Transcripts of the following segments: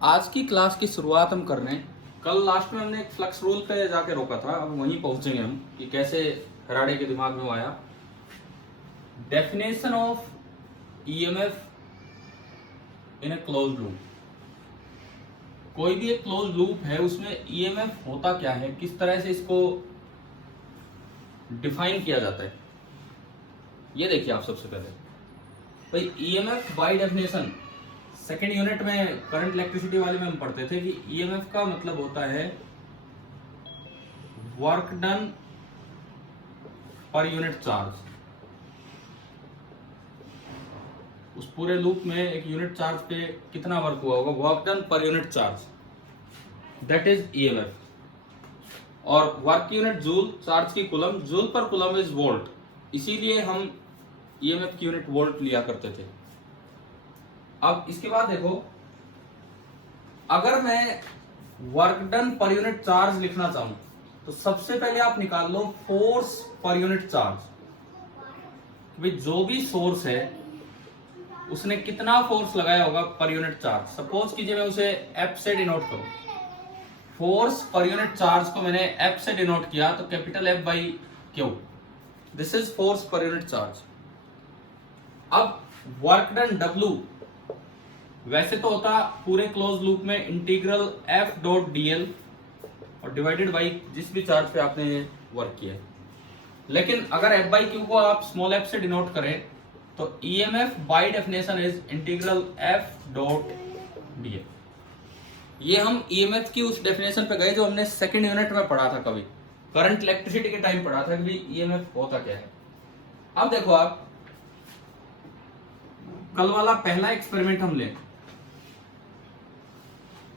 आज की क्लास की शुरुआत हम कर रहे हैं। कल लास्ट में हमने एक फ्लक्स रूल पे जाके रोका था, अब वहीं पहुंचेंगे हम कि कैसे फैराडे के दिमाग में वो आया। Definition of EMF in a closed loop. कोई भी एक क्लोज लूप है, उसमें ईएमएफ होता क्या है, किस तरह से इसको डिफाइन किया जाता है, ये देखिए आप। सबसे पहले भाई EMF by definition second unit में करंट इलेक्ट्रिसिटी वाले में हम पढ़ते थे कि ईएमएफ का मतलब होता है work done per unit charge. उस पूरे लूप में एक यूनिट चार्ज पे कितना वर्क हुआ होगा, work done per unit charge, that is EMF. और वर्क की यूनिट जूल, चार्ज की कूलम, जूल पर कूलम इज वोल्ट, इसीलिए हम ईएमएफ की यूनिट वोल्ट लिया करते थे। अब इसके बाद देखो, अगर मैं work done per unit charge लिखना चाहूं तो सबसे पहले आप निकाल लो फोर्स पर यूनिट चार्ज। भाई जो भी सोर्स है उसने कितना फोर्स लगाया होगा पर यूनिट चार्ज। सपोज कीजिए मैं उसे एफ से डिनोट करूं, फोर्स पर यूनिट चार्ज को मैंने एफ से डिनोट किया तो capital F by Q, this is force per unit charge. अब वर्क डन डब्ल्यू वैसे तो होता पूरे क्लोज लूप में इंटीग्रल एफ डॉट डीएल और डिवाइडेड बाई जिस भी चार्ज पे आपने वर्क किया है। लेकिन अगर एफ बाई क्यू को आप स्मॉल एफ से डिनोट करें तो EMF by definition is integral F dot DL. ये हम ईएमएफ की उस डेफिनेशन पे गए जो हमने सेकंड यूनिट में पढ़ा था, कभी करंट इलेक्ट्रिसिटी के टाइम पढ़ा था कि ईएमएफ होता क्या है। अब देखो आप, कल वाला पहला एक्सपेरिमेंट हम लें।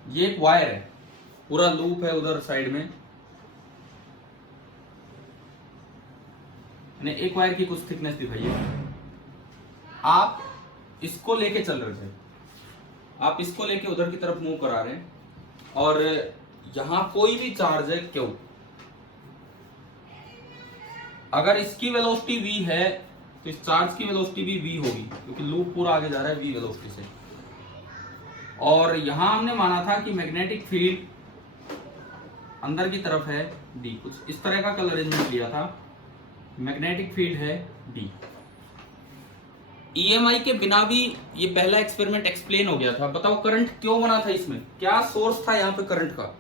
ये एक वायर है, पूरा लूप है उधर साइड में, मैंने एक वायर की कुछ थिकनेस दिखाई है। आप इसको लेके चल रहे थे, आप इसको लेके उधर की तरफ मूव करा रहे हैं और यहां कोई भी चार्ज है क्यू। अगर इसकी वेलोसिटी v है तो इस चार्ज की वेलोसिटी भी v होगी, क्योंकि लूप पूरा आगे जा रहा है v वेलोसिटी से। और यहां हमने माना था कि मैग्नेटिक फील्ड अंदर की तरफ है d, कुछ इस तरह का कलर अरेंजमेंट लिया था। मैग्नेटिक फील्ड है d। ईएमआई के बिना भी ये पहला एक्सपेरिमेंट एक्सप्लेन हो गया था। बताओ करंट क्यों बना था, इसमें क्या सोर्स था यहां पे करंट का।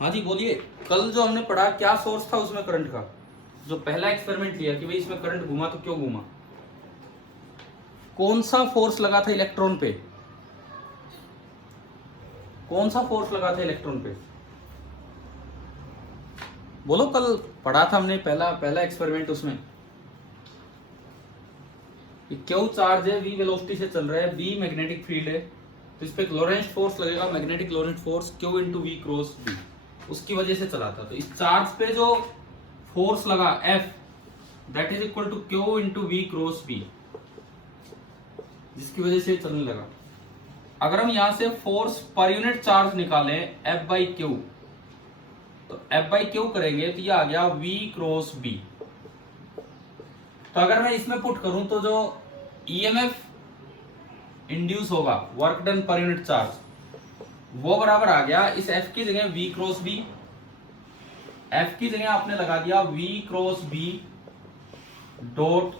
हाँ जी बोलिए, कल जो हमने पढ़ा क्या सोर्स था उसमें करंट का, जो पहला एक्सपेरिमेंट लिया कि भाई इसमें करंट घूमा तो क्यों घूमा, कौन सा फोर्स लगा था इलेक्ट्रॉन पे, कौन सा फोर्स लगा था इलेक्ट्रॉन पे, बोलो। कल पढ़ा था हमने पहला एक्सपेरिमेंट, उसमें क्यों चार्ज है, v वेलोसिटी से चल रहा है, b मैग्नेटिक फील्ड है, तो इस पे लोरेंट्ज फोर्स लगेगा, magnetic Lorentz force q into V cross b, उसकी वजह से चला था। तो इस चार्ज पे जो फोर्स लगा F, that is equal to Q into V cross B, जिसकी वजह से चलने लगा। अगर हम यहां से फोर्स पर यूनिट चार्ज निकालें F बाई क्यू, तो F बाई क्यू करेंगे तो ये आ गया V क्रॉस B। तो अगर मैं इसमें पुट करूं तो जो EMF इंड्यूस होगा work done per unit charge, वो बराबर आ गया इस F की जगह V क्रॉस B, F की जगह आपने लगा दिया V cross B dot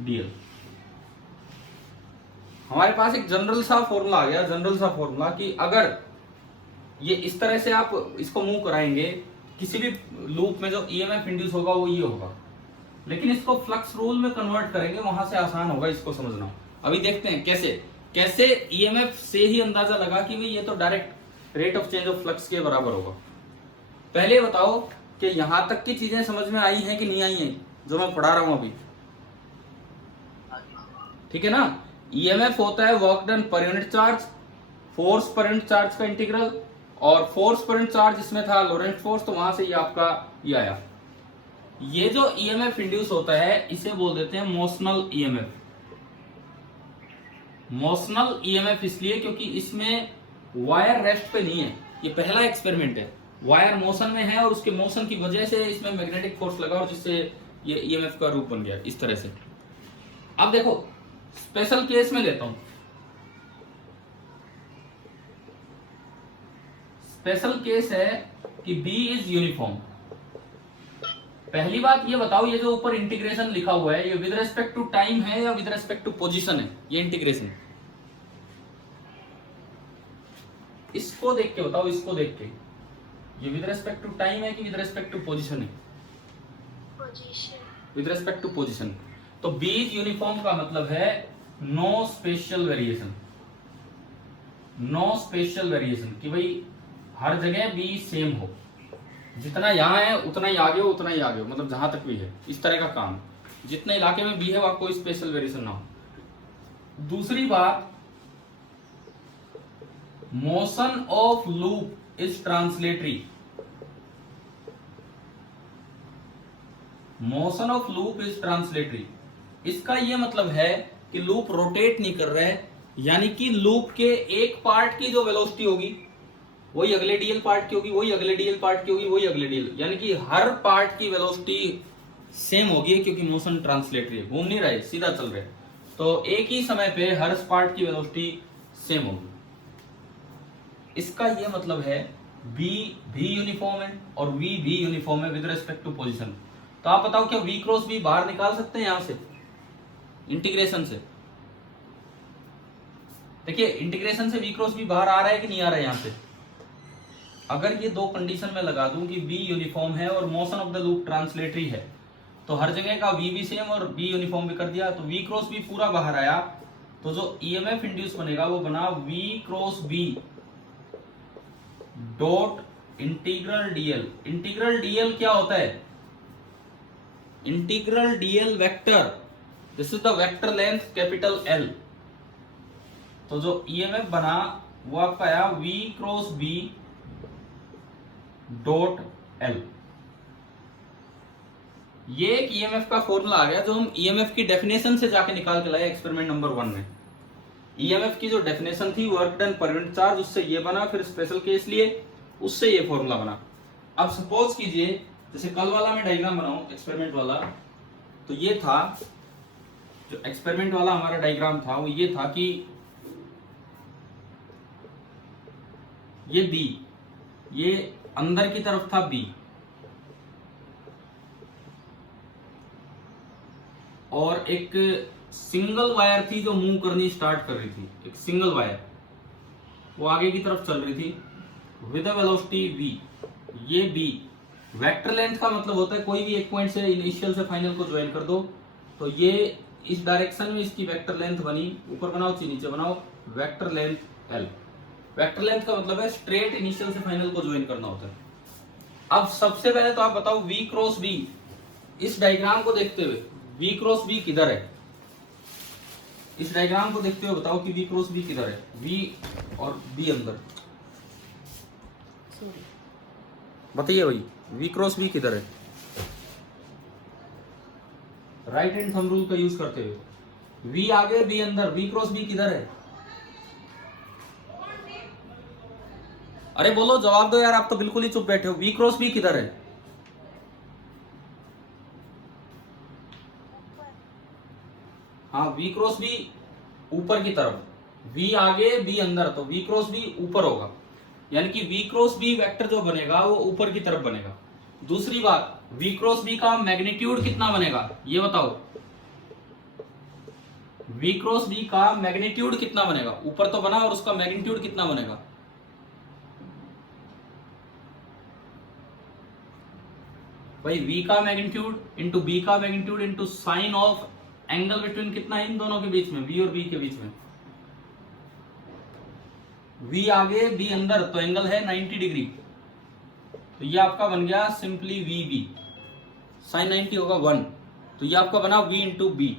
DL. हमारे पास एक जनरल सा फॉर्मूला आ गया, जनरल सा फॉर्मूला कि अगर ये इस तरह से आप इसको मूव कराएंगे किसी भी लूप में, जो ईएमएफ इंड्यूस होगा वो ये होगा। लेकिन इसको फ्लक्स रूल में कन्वर्ट करेंगे, वहां से आसान होगा इसको समझना। अभी देखते हैं कैसे ईएमएफ से ही अंदाजा लगा कि भाई ये तो direct rate of change of flux के बराबर होगा। पहले बताओ कि यहां तक की चीजें समझ में आई हैं कि नहीं आई हैं जो मैं पढ़ा रहा हूं अभी, ठीक है ना। ईएमएफ होता है work done per unit charge, force per unit charge का इंटीग्रल, और फोर्स पर यूनिट चार्ज इसमें था लोरेंट्ज फोर्स, तो वहां से ये आपका ये आया। ये जो ईएमएफ इंड्यूस होता है इसे बोल देते हैं मोशनल ईएमएफ। मोशनल ईएमएफ इसलिए क्योंकि इसमें वायर रेस्ट पे नहीं है, ये पहला एक्सपेरिमेंट है, वायर मोशन में है और उसके मोशन की वजह से इसमें मैग्नेटिक फोर्स लगा और जिससे ये ईएमएफ का रूप बन गया इस तरह से। अब देखो स्पेशल केस में लेता हूं, स्पेशल केस है कि बी इज यूनिफॉर्म। पहली बात ये बताओ, ये जो ऊपर इंटीग्रेशन लिखा हुआ है ये विद रेस्पेक्ट टू टाइम है या विद रेस्पेक्ट टू पोजीशन है? ये इंटीग्रेशन इसको देख के बताओ, इसको देख के ये विद रेस्पेक्ट टू टाइम है कि विद रेस्पेक्ट टू पोजीशन है? Position. With respect to position. तो बी इज यूनिफॉर्म का मतलब है no spatial variation, no spatial variation कि भाई हर जगह बी सेम हो, जितना यहां है उतना ही आगे हो, उतना ही आगे हो, मतलब जहां तक भी है इस तरह का काम, जितने इलाके में बी है वहां कोई स्पेशल वेरिएशन ना हो। दूसरी बात, motion of loop is translatory, motion of loop is translatory. इसका यह मतलब है कि लूप रोटेट नहीं कर रहा है, यानी कि लूप के एक पार्ट की जो वेलोसिटी होगी वही अगले डीएल पार्ट की होगी, वही अगले डीएल पार्ट की होगी, वही अगले डीएल, यानी कि हर पार्ट की वेलोसिटी सेम होगी, क्योंकि मोशन ट्रांसलेटरी है, घूम नहीं रहा है, सीधा चल रहा है, तो एक ही समय पे हर पार्ट की वेलोसिटी सेम होगी। इसका यह मतलब है बी भी यूनिफॉर्म है और वी भी यूनिफॉर्म है विद रेस्पेक्ट टू पोजीशन। तो आप बताओ क्या वी क्रॉस बी बाहर निकाल सकते हैं यहां से इंटीग्रेशन से? देखिए इंटीग्रेशन से वी क्रॉस बी बाहर आ रहा है कि नहीं आ रहा है? यहां से अगर ये दो कंडीशन में लगा दूं कि बी यूनिफॉर्म है और motion of the loop translatory है, तो हर जगह का वी भी सेम और बी यूनिफॉर्म भी कर दिया, तो वी क्रॉस बी पूरा बाहर आया, तो जो ईएमएफ इंड्यूस बनेगा वो बना V cross B dot integral DL. Integral DL क्या होता है? Integral DL vector, this is the vector length capital L. तो जो ईएमएफ बना वो आपका आया V cross B dot L. ये एक ईएमएफ का फॉर्मूला आ गया जो हम ईएमएफ की डेफिनेशन से जाके निकाल के लाए एक्सपेरिमेंट नंबर 1 में। ईएमएफ की जो डेफिनेशन थी work done per unit charge, उससे ये बना, फिर स्पेशल केस लिए उससे ये फॉर्मूला बना। अब सपोज कीजिए जैसे कल वाला मैं डायग्राम बनाऊं एक्सपेरिमेंट वाला, तो ये था जो एक्सपेरिमेंट वाला हमारा डायग्राम था, वो ये था कि ये बी, ये अंदर की तरफ था बी, और एक सिंगल वायर थी जो मूव करनी स्टार्ट कर रही थी, एक सिंगल वायर वो आगे की तरफ चल रही थी विद अ वेलोसिटी v। ये b वेक्टर लेंथ का मतलब होता है कोई भी एक पॉइंट से इनिशियल से फाइनल को ज्वाइन कर दो, तो ये इस डायरेक्शन में इसकी वेक्टर लेंथ बनी, ऊपर बनाओ चाहे नीचे बनाओ, vector length l। Vector length का मतलब है स्ट्रेट इनिशियल से फाइनल को ज्वाइन करना होता है। अब सबसे पहले तो आप बताओ v क्रॉस b, इस डायग्राम को देखते हुए v क्रॉस b किधर है? इस डायग्राम को देखते हुए बताओ कि v क्रॉस b किधर है? v और b अंदर, बताइए भाई v क्रॉस b किधर है? राइट हैंड थंब रूल का यूज करते हुए v आगे b अंदर, v क्रॉस b किधर है? अरे बोलो, जवाब दो यार, आप तो बिल्कुल ही चुप बैठे हो। v क्रॉस b किधर है? हाँ, v क्रॉस b ऊपर की तरफ, v आगे b अंदर, तो v क्रॉस b ऊपर होगा, यानी कि v क्रॉस b वेक्टर जो बनेगा वो ऊपर की तरफ बनेगा। दूसरी बात, v क्रॉस b का मैग्नीट्यूड कितना बनेगा ये बताओ? v क्रॉस b का मैग्नीट्यूड कितना बनेगा? ऊपर तो बना और उसका मैग्नीट्यूड कितना बनेगा? भाई v का मैग्नीट्यूड इंटू b का magnitude into sine of angle between कितना है इन दोनों के बीच में, v और b के बीच में। v आगे b अंदर, तो एंगल है 90 डिग्री, तो ये आपका बन गया सिंपली vb, साइन 90 होगा 1, तो ये आपका बना v into B.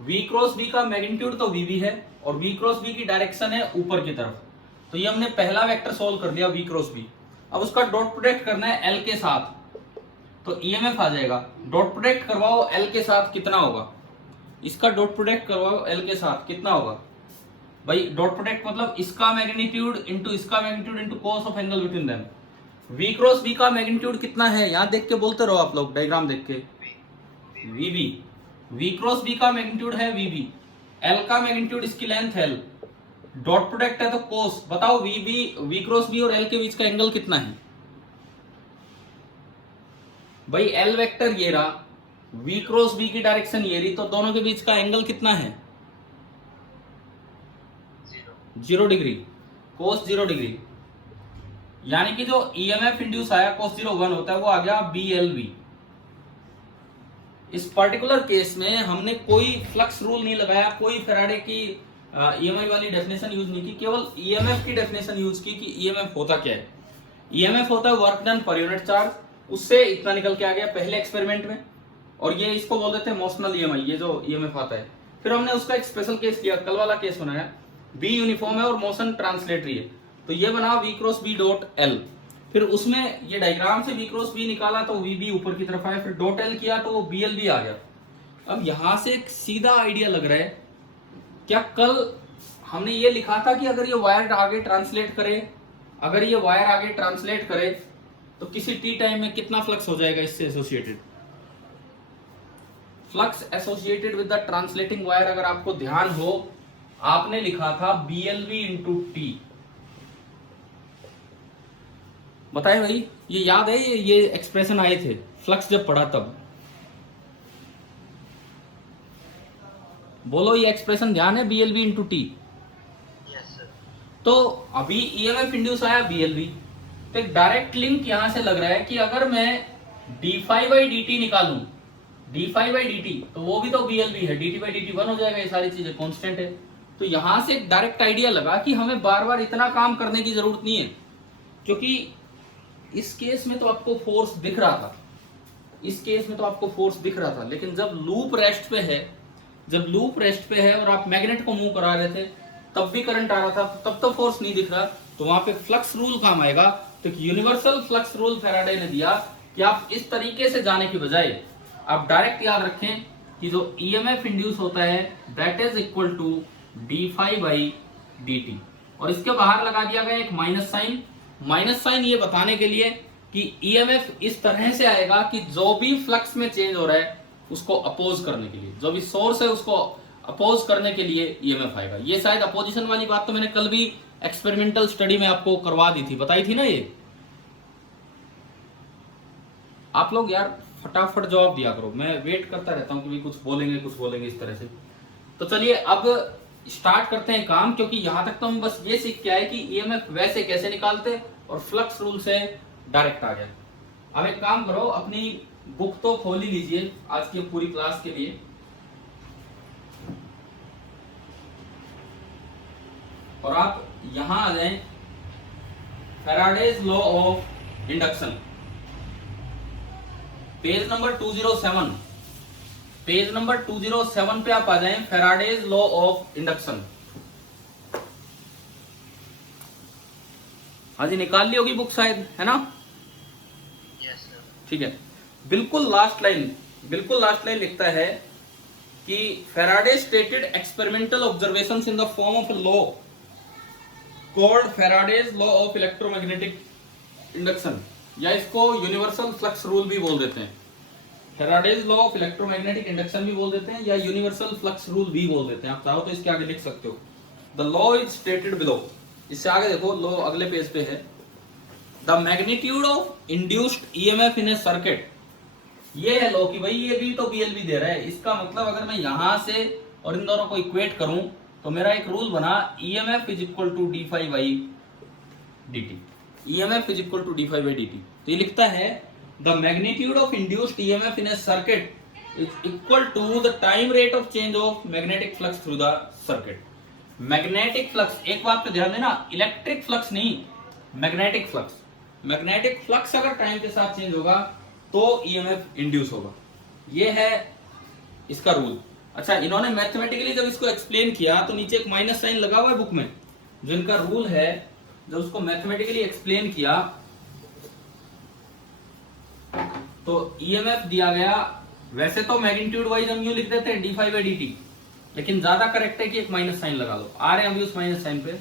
v cross b का मैग्नीट्यूड तो vb है और v क्रॉस b की डायरेक्शन है ऊपर की तरफ, तो ये हमने पहला वेक्टर सोल्व कर लिया v क्रॉस b। अब उसका डॉट प्रोडक्ट करना है l के साथ, तो ईएमएफ आ जाएगा। डॉट प्रोडक्ट करवाओ l के साथ कितना होगा? इसका डॉट प्रोडक्ट करवाओ l के साथ कितना होगा? भाई डॉट प्रोडक्ट मतलब इसका मैग्नीट्यूड इंटू इसका magnitude into cos of angle between them. v cross b का मैग्नीट्यूड कितना है? यहां देख के बोलते रहो आप लोग, डायग्राम देख के। vb V क्रॉस B का मैग्नीट्यूड है VB, L का मैग्नीट्यूड इसकी लेंथ L, डॉट प्रोडक्ट है तो कोस। बताओ V क्रॉस B और L के बीच का एंगल कितना है? भाई L वेक्टर ये रहा, V क्रॉस B की डायरेक्शन ये रही, तो दोनों के बीच का एंगल कितना है? 0 डिग्री, कोस 0 डिग्री। यानी कि जो EMF इंड्यूस आया cos 0 1 होता है, वो आ गया BLV। इस पर्टिकुलर केस में हमने कोई फ्लक्स रूल नहीं लगाया, कोई फैराडे की EMI वाली डेफिनेशन यूज नहीं की, केवल EMF की डेफिनेशन यूज की कि EMF होता क्या है। EMF होता है work done per unit charge. उससे इतना निकल के आ गया पहले एक्सपेरिमेंट में, और ये इसको बोल देते हैं मोशनल EMI, ये जो EMF आता है। फिर हमने उसका एक स्पेशल केस लिया, कल वाला केस बनाया, B यूनिफॉर्म है और मोशन ट्रांसलेटरी है, तो ये बना V cross B dot L। फिर उसमें ये डायग्राम से V क्रॉस B निकाला तो VB ऊपर की तरफ आया, फिर डॉट L किया तो वो BLB आ गया। अब यहां से एक सीधा आइडिया लग रहा है, क्या कल हमने ये लिखा था कि अगर ये वायर आगे ट्रांसलेट करे, अगर ये वायर आगे ट्रांसलेट करे तो किसी टी टाइम में कितना फ्लक्स हो जाएगा इससे associated? Flux associated with the translating wire, अगर आपको ध्यान हो, आपने लिखा था BLV इंटू टी। बताए भाई, ये याद है? ये एक्सप्रेशन आए थे फ्लक्स जब पढ़ा तब। बोलो, ये एक्सप्रेशन ध्यान है? BLV into T. तो अभी EMF इंड्यूस आया BLV, तो एक डायरेक्ट लिंक यहां से लग रहा है कि अगर मैं d∅dt निकालूं, d∅dt, तो वो भी तो BLV है, dt/dt 1 हो जाएगा, ये सारी चीजें कांस्टेंट है। तो यहां से एक डायरेक्ट आइडिया लगा कि हमें बार बार इतना काम करने की जरूरत नहीं है, क्योंकि इस केस में तो आपको फोर्स दिख रहा था, इस केस में तो आपको फोर्स दिख रहा था, लेकिन जब लूप रेस्ट पे है, जब लूप रेस्ट पे है और आप मैग्नेट को मूव करा रहे थे, तब भी करंट आ रहा था, तब तो फोर्स नहीं दिख रहा, तो वहां पे फ्लक्स रूल काम आएगा। तो यूनिवर्सल फ्लक्स रूल फैराडे ने दिया कि आप इस तरीके से जाने की बजाय आप डायरेक्ट याद रखें कि जो EMF इंड्यूस होता है that is equal to d∅dt, और इसके बाहर लगा दिया गया एक माइनस साइन। माइनस साइन ये बताने के लिए कि EMF इस तरह से आएगा कि जो भी फ्लक्स में चेंज हो रहा है उसको अपोज करने के लिए, जो भी सोर्स है उसको अपोज करने के लिए EMF आएगा। ये शायद अपोजिशन वाली बात तो मैंने कल भी एक्सपेरिमेंटल स्टडी में आपको करवा दी थी, बताई थी ना ये। आप लोग यार फटाफट जवाब दिया करो, मैं वेट करता रहता हूं कि भी कुछ बोलेंगे इस तरह से। तो चलिए अब स्टार्ट करते हैं काम, क्योंकि यहां तक तो हम बस ये सीख के आए कि EMF वैसे कैसे निकालते और फ्लक्स रूल से डायरेक्ट आ गया। अब एक काम करो, अपनी बुक तो खोल ही लीजिए आज की पूरी क्लास के लिए, और आप यहां आ जाएं Faraday's law of induction, page number 207, page number 207 पे आप आ जाएं, फैराडेज लॉ ऑफ इंडक्शन। हाँ जी, निकाल ली होगी बुक शायद, है ना? ठीक है, बिल्कुल लास्ट लाइन लिखता है कि Faraday stated experimental observations in the form of a law called Faraday's law of electromagnetic induction, या इसको यूनिवर्सल फ्लक्स रूल भी बोल देते हैं। Faraday's law of electromagnetic induction भी बोल देते हैं, या यूनिवर्सल फ्लक्स रूल भी बोल देते हैं, आप चाहो तो इसके आगे लिख सकते हो। The law is stated below, इससे आगे देखो, लॉ अगले पेज पे है। The magnitude of induced EMF in a circuit, ये है लॉ कि भाई ये भी तो BLV दे रहा है, इसका मतलब अगर मैं यहां से और इन दोनों को इक्वेट करूं तो मेरा एक रूल बना EMF is equal to d∅dt, EMF is equal to d∅dt। तो ये लिखता है the magnitude of induced EMF in a circuit is equal to the time rate of change of magnetic flux through the circuit. Magnetic flux, एक बात पे ध्यान देना, electric flux नहीं, मैग्नेटिक फ्लक्स। मैग्नेटिक फ्लक्स अगर टाइम के साथ change होगा तो EMF इंड्यूस होगा, ये है इसका रूल। अच्छा, इन्होंने मैथमेटिकली जब इसको एक्सप्लेन किया तो नीचे एक माइनस साइन लगा हुआ है बुक में, जो इनका रूल है, जब उसको मैथमेटिकली एक्सप्लेन किया तो EMF दिया गया, वैसे तो मैग्नीट्यूड वाइज हम यूं लिख देते हैं d∅dt, लेकिन ज्यादा करेक्ट है कि एक माइनस साइन लगा लो। आ रहे हैं अभी उस माइनस साइन पे।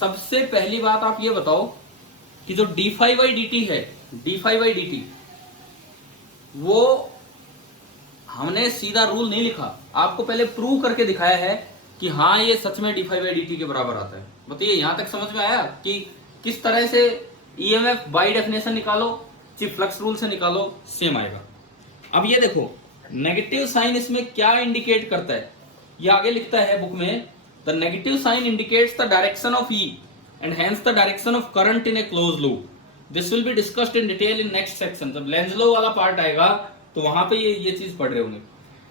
सबसे पहली बात आप ये बताओ कि जो d∅dt है, d∅dt वो हमने सीधा रूल नहीं लिखा, आपको पहले प्रूव करके दिखाया है कि हाँ ये सच में d∅dt के बराबर आता है। बताइए यहां तक समझ में आया कि किस तरह से ईएमएफ बाय डेफिनेशन निकालो, चिप फ्लक्स रूल से निकालो, सेम आएगा। अब ये देखो नेगेटिव साइन इसमें क्या इंडिकेट करता है, ये आगे लिखता है बुक में, the negative sign indicates the direction of E and hence the direction of current in a closed loop. This will be discussed in detail in next section. जब लेंज लॉ वाला part आएगा तो वहां पे ये चीज पढ़ रहे होंगे।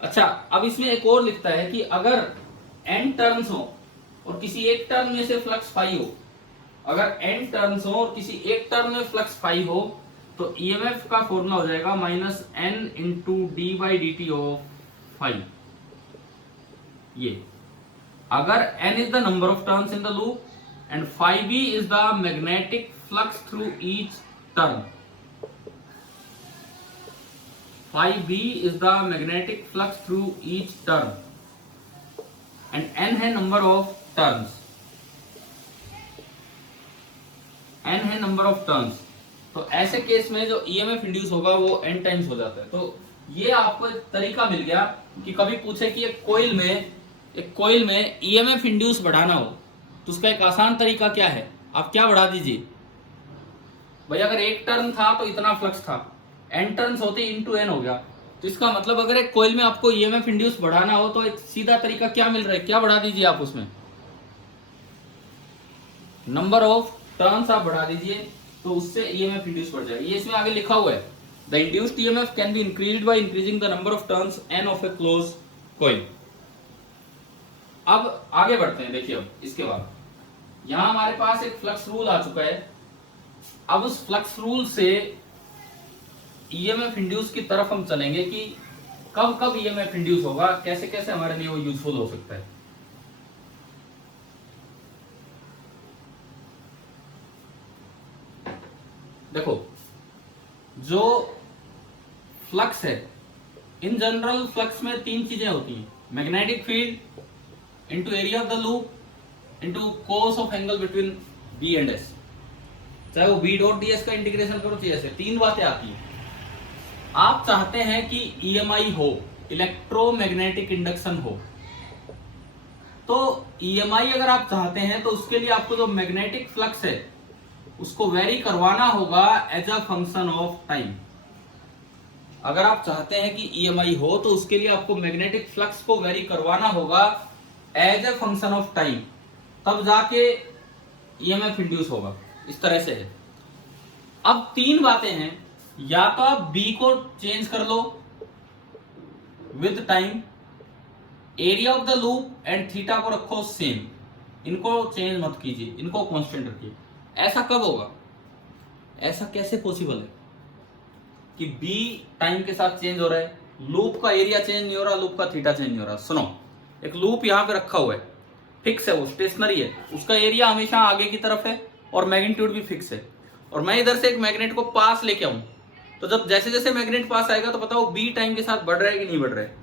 अच्छा, अब इसमें एक और लिखता है कि अगर n टर्न्स हो और किसी एक टर्न में से फ्लक्स फाई हो, अगर n टर्न्स हो और किसी एक टर्न में फ्लक्स फाई हो, तो ईएमएफ का फॉर्मूला हो जाएगा -n into d/dt of phi. ये अगर n is the number of turns in the loop and phi b is the magnetic flux through each turn, phi b is the magnetic flux through each turn and n है number of turns, n है number of turns। तो ऐसे case में जो EMF induce होगा वो n times हो जाता है। तो ये आपको एक तरीका मिल गया कि कभी पूछे कि एक कोइल में ईएमएफ इंड्यूस बढ़ाना हो तो उसका एक आसान तरीका क्या है, आप क्या बढ़ा दीजिए भाई, अगर एक टर्न था तो इतना फ्लक्स था, n टर्न्स होते इंटू n हो गया। तो इसका मतलब अगर एक कोइल में आपको ईएमएफ इंड्यूस बढ़ाना हो तो एक सीधा तरीका क्या मिल रहा है, क्या बढ़ा दीजिए आप उसमें, नंबर ऑफ टर्न्स आप बढ़ा दीजिए, तो उससे ईएमएफ इंड्यूस बढ़ जाएगा। ये इसमें आगे लिखा हुआ है, the induced EMF can be increased by increasing the number of turns n of a closed coil. अब आगे बढ़ते हैं, देखिए अब इसके बाद यहां हमारे पास एक फ्लक्स रूल आ चुका है। अब उस फ्लक्स रूल से ईएमएफ इंड्यूस की तरफ हम चलेंगे कि कब कब ईएमएफ इंड्यूस होगा, कैसे कैसे हमारे लिए वो यूजफुल हो सकता है। देखो जो फ्लक्स है, इन जनरल फ्लक्स में तीन चीजें होती हैं, magnetic field into area of the loop into cos of angle between B and S, चाहे वो बी डॉट डी एस का इंटीग्रेशन करो, चाहिए ऐसे तीन बातें आती हैं। आप चाहते हैं कि ईएमआई हो, इलेक्ट्रोमैग्नेटिक इंडक्शन हो, तो ईएमआई अगर आप चाहते हैं तो उसके लिए आपको जो मैग्नेटिक फ्लक्स है उसको वेरी करवाना होगा as a function of time. अगर आप चाहते हैं कि ईएमआई हो तो उसके लिए आपको मैग्नेटिक फ्लक्स को वेरी करवाना होगा as a function of time, तब जाके ईएमएफ इंड्यूस होगा। इस तरह से है। अब तीन बातें हैं, या तो आप बी को चेंज कर लो with time, area of the loop and theta को रखो सेम, इनको चेंज मत कीजिए, इनको कांस्टेंट रखिए। ऐसा कब होगा, ऐसा कैसे पॉसिबल है कि बी टाइम के साथ चेंज हो रहा है, लूप का एरिया चेंज नहीं हो रहा, लूप का थीटा चेंज नहीं हो रहा। सुनो, एक लूप यहां पे रखा हुआ है, फिक्स है, वो स्टेशनरी है, उसका एरिया हमेशा आगे की तरफ है और मैग्नीट्यूड भी फिक्स है, और मैं इधर से एक मैग्नेट को पास लेके आऊं, तो जब जैसे जैसे मैग्नेट पास आएगा तो बताओ बी टाइम के साथ बढ़ रहा है कि नहीं बढ़ रहा है।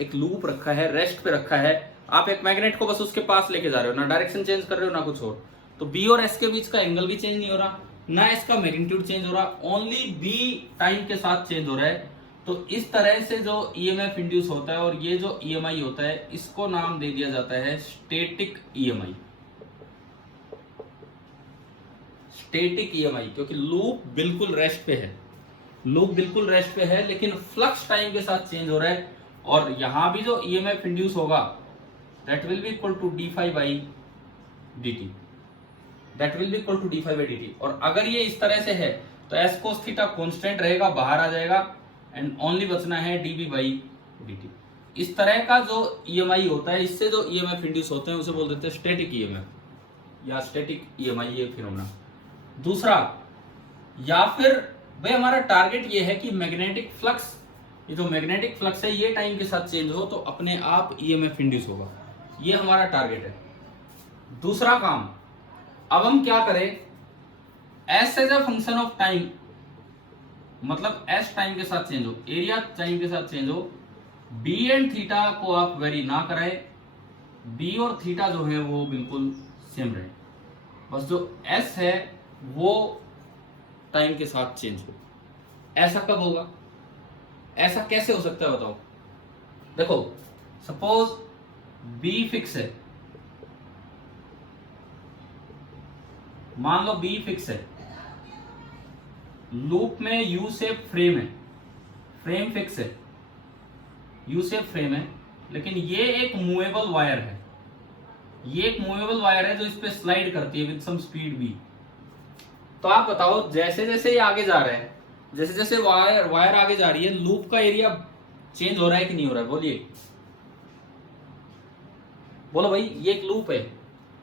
एक लूप रखा है, रेस्ट पे रखा है, आप एक मैग्नेट को बस उसके पास लेके जा रहे हो, ना डायरेक्शन चेंज कर रहे हो ना कुछ और, तो बी और एस के बीच का एंगल भी चेंज नहीं हो रहा, ना इसका मैग्नीट्यूड चेंज हो रहा, ओनली बी टाइम के साथ चेंज हो रहा है। तो इस तरह से जो ईएमएफ इंड्यूस होता है और ये जो ईएमआई होता है, इसको नाम दे दिया जाता है स्टैटिक ईएमआई। स्टैटिक ईएमआई, क्योंकि लूप बिल्कुल रेस्ट पे है, लूप बिल्कुल रेस्ट पे है, लेकिन फ्लक्स टाइम के साथ चेंज हो रहा है, और यहां भी जो ईएमएफ इंड्यूस होगा that will be equal to d∅dt, that will be equal to d∅dt। और अगर ये इस तरह से है तो s cos थीटा कांस्टेंट रहेगा, बाहर आ जाएगा, एंड ओनली बचना है dB/dt। इस तरह का जो ईएमआई होता है, इससे जो ईएमएफ इंड्यूस होते हैं उसे बोल देते हैं स्टैटिक ईएमएफ या स्टैटिक ईएमआई, ये फिनोमेना। दूसरा, या फिर भाई हमारा टारगेट ये है कि मैग्नेटिक फ्लक्स, ये जो मैग्नेटिक फ्लक्स है ये टाइम के साथ चेंज हो तो अपने आप ईएमएफ इंड्यूस होगा, ये हमारा टारगेट है। दूसरा काम, अब हम क्या करें, S as a function of time, मतलब एस टाइम के साथ चेंज हो, एरिया टाइम के साथ चेंज हो, बी एंड थीटा को आप वेरी ना कराए, बी और थीटा जो है वो बिल्कुल सेम रहे, बस जो एस है वो टाइम के साथ चेंज हो। ऐसा कब होगा, ऐसा कैसे हो सकता है बताओ? देखो सपोज बी फिक्स है, मान लो बी फिक्स है, लूप में यू शेप फ्रेम है, फ्रेम फिक्स है, यू शेप फ्रेम है, लेकिन ये एक मूवेबल वायर है, ये एक मूवेबल वायर है जो इस पे स्लाइड करती है विद सम स्पीड v। तो आप बताओ जैसे जैसे ये आगे जा रहा है, जैसे जैसे वायर आगे जा रही है, लूप का एरिया चेंज हो रहा है कि नहीं हो रहा है? बोलिए, बोलो भाई, ये एक लूप है,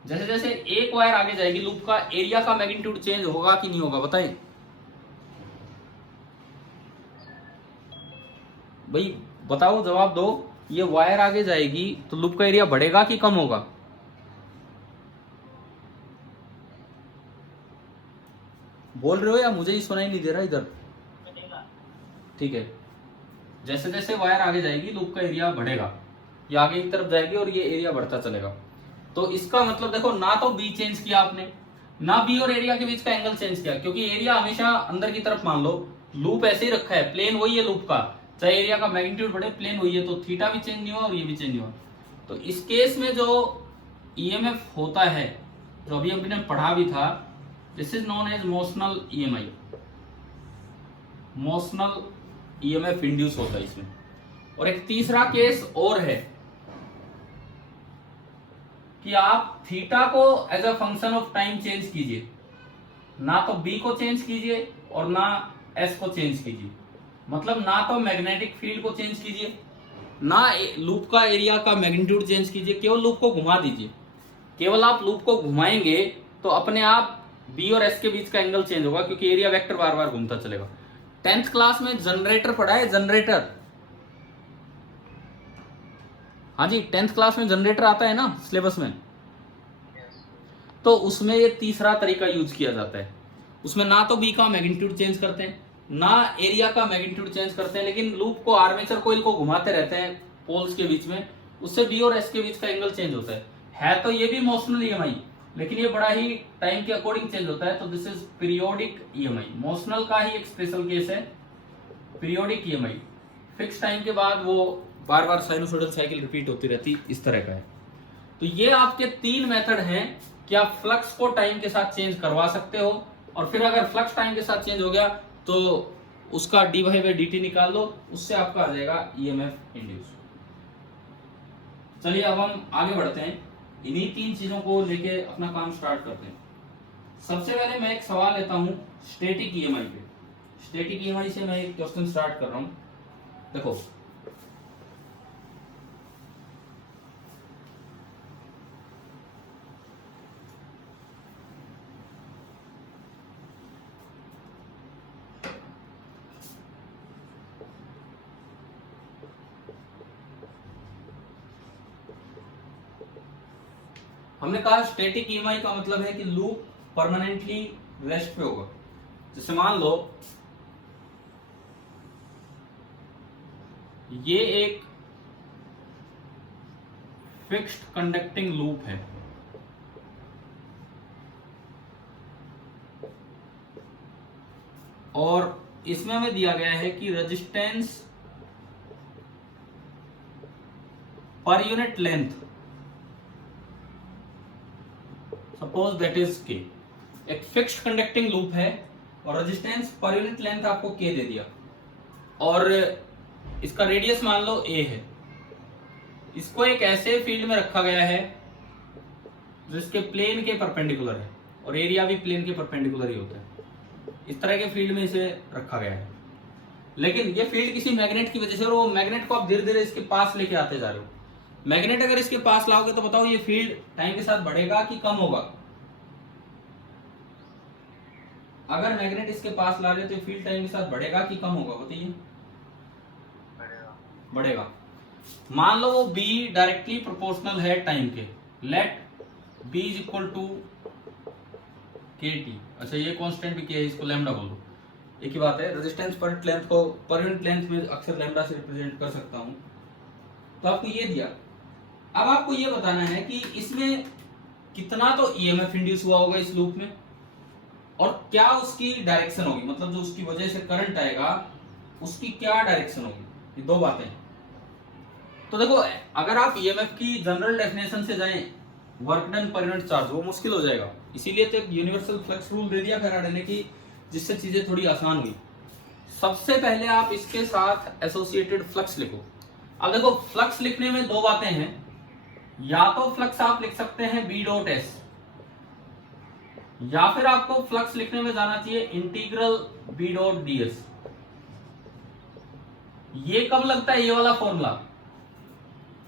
जैसे जैसे एक वायर आगे जाएगी लूप का एरिया का मैग्नीट्यूड चेंज होगा कि नहीं होगा? बताएं भाई, बताओ, जवाब दो। ये वायर आगे जाएगी तो लूप का एरिया बढ़ेगा कि कम होगा? बोल रहे हो या मुझे ही सुनाई नहीं दे रहा इधर? ठीक है, जैसे जैसे वायर आगे जाएगी लूप का एरिया बढ़ेगा, ये आगे की तरफ जाएगी और ये एरिया बढ़ता चलेगा। तो इसका मतलब देखो, ना तो बी चेंज किया आपने, ना बी और एरिया के बीच का एंगल चेंज किया, क्योंकि एरिया हमेशा अंदर की तरफ, मान लो लूप ऐसे ही रखा है, प्लेन वही है लूप का, चाहे एरिया का मैग्नीट्यूड बढ़े प्लेन वही है, तो थीटा भी चेंज नहीं हुआ और ये भी चेंज नहीं हुआ। तो इस केस में जो ईएमएफ होता है, जो अभी हमने पढ़ा भी था, this is known as motional EMI, motional EMF induce होता है इसमें। और एक तीसरा केस और है कि आप थीटा को as a function of time change कीजिए, ना तो बी को चेंज कीजिए और ना एस को चेंज कीजिए, मतलब ना तो मैग्नेटिक फील्ड को चेंज कीजिए, ना लूप का एरिया का मैग्नीट्यूड चेंज कीजिए, केवल लूप को घुमा दीजिए। केवल आप लूप को घुमाएंगे तो अपने आप बी और एस के बीच का एंगल चेंज होगा, क्योंकि एरिया वेक्टर बार बार घूमता चलेगा। 10th क्लास में जनरेटर पढ़ा है, जनरेटर? हाँ जी, 10th क्लास में जनरेटर आता है ना सिलेबस में, तो उसमें ये तीसरा तरीका यूज किया जाता है। उसमें ना तो बी का मैग्नीट्यूड चेंज करते हैं, ना एरिया का मैग्नीट्यूड चेंज करते हैं, लेकिन लूप को, आर्मेचर कोइल को घुमाते रहते हैं पोल्स के बीच में, उससे बी और एस के बीच का एंगल चेंज होता है तो ये भी मोशनल ईएमआई, लेकिन ये बड़ा ही टाइम के अकॉर्डिंग चेंज होता है। तो this is periodic EMI, motional का ही एक स्पेशल केस है पीरियोडिक ईएमआई। फिक्स टाइम के बाद वो बार बार साइनोसॉइडल साइकिल रिपीट होती रहती, इस तरह का है। तो ये आपके 3 मेथड हैं कि आप फ्लक्स को टाइम के साथ चेंज करवा सकते हो, और फिर अगर फ्लक्स टाइम के साथ चेंज हो गया तो उसका D Y by D T निकाल लो, उससे आपका आ जाएगा ईएमएफ इंड्यूस। चलिए अब हम आगे बढ़ते हैं, इन्हीं 3 चीजों को लेके अपना काम स्टार्ट करते हैं। सबसे पहले मैं एक सवाल लेता हूं स्टैटिक ईएमआई पे। स्टैटिक ईएमआई से मैं एक क्वेश्चन स्टार्ट कर रहा हूं। देखो, हमने कहा स्टैटिक ईएमआई का मतलब है कि लूप परमानेंटली रेस्ट पे होगा। जैसे मान लो ये एक फिक्स्ड कंडक्टिंग लूप है, और इसमें हमें दिया गया है कि resistance per unit length, suppose that is के। एक फिक्स्ड कंडक्टिंग लूप है और रेजिस्टेंस पर यूनिट लेंथ आपको के दे दिया, और इसका रेडियस मान लो ए है। इसको एक ऐसे फील्ड में रखा गया है जिसके प्लेन के परपेंडिकुलर है, और एरिया भी प्लेन के परपेंडिकुलर ही होता है। इस तरह के फील्ड में इसे रखा गया है, लेकिन ये फील्ड किसी मैग्नेट की वजह से, और वो मैग्नेट को आप धीरे धीरे इसके पास लेके आते जा रहे हो। मैग्नेट अगर इसके पास लाओगे तो बताओ ये फील्ड टाइम के साथ बढ़ेगा कि कम होगा? अगर मैग्नेट इसके पास ला रहे हो तो फील्ड टाइम के साथ बढ़ेगा कि कम होगा? बताइए। बढ़ेगा। मान लो वो b डायरेक्टली प्रोपोर्शनल है टाइम के, let b is equal to kt। अच्छा, ये कांस्टेंट भी क्या है, इसको लैम्डा बोल दो, एक ही बात है। रेजिस्टेंस पर यूनिट लेंथ को पर यूनिट लेंथ में अक्सर लैम्डा से रिप्रेजेंट कर सकता हूं। तो आपको ये दिया, अब आपको ये बताना है कि इसमें कितना तो ईएमएफ इंड्यूस हुआ होगा इस लूप में, और क्या उसकी डायरेक्शन होगी, मतलब जो उसकी वजह से करंट आएगा उसकी क्या डायरेक्शन होगी, ये दो बातें। तो देखो अगर आप ईएमएफ की जनरल डेफिनेशन से जाएं work done per unit charge, वो मुश्किल हो जाएगा। इसीलिए तो एक यूनिवर्सल फ्लक्स रूल दे दिया फैराडे ने कि जिससे चीजें थोड़ी आसान हुई। सबसे पहले आप इसके साथ एसोसिएटेड फ्लक्स लिखो। अब देखो फ्लक्स लिखने में दो बातें हैं, या तो फ्लक्स आप लिख सकते हैं बी डॉट एस, या फिर आपको फ्लक्स लिखने में जाना चाहिए integral B dot D S. ये कब लगता है ये वाला फॉर्मूला?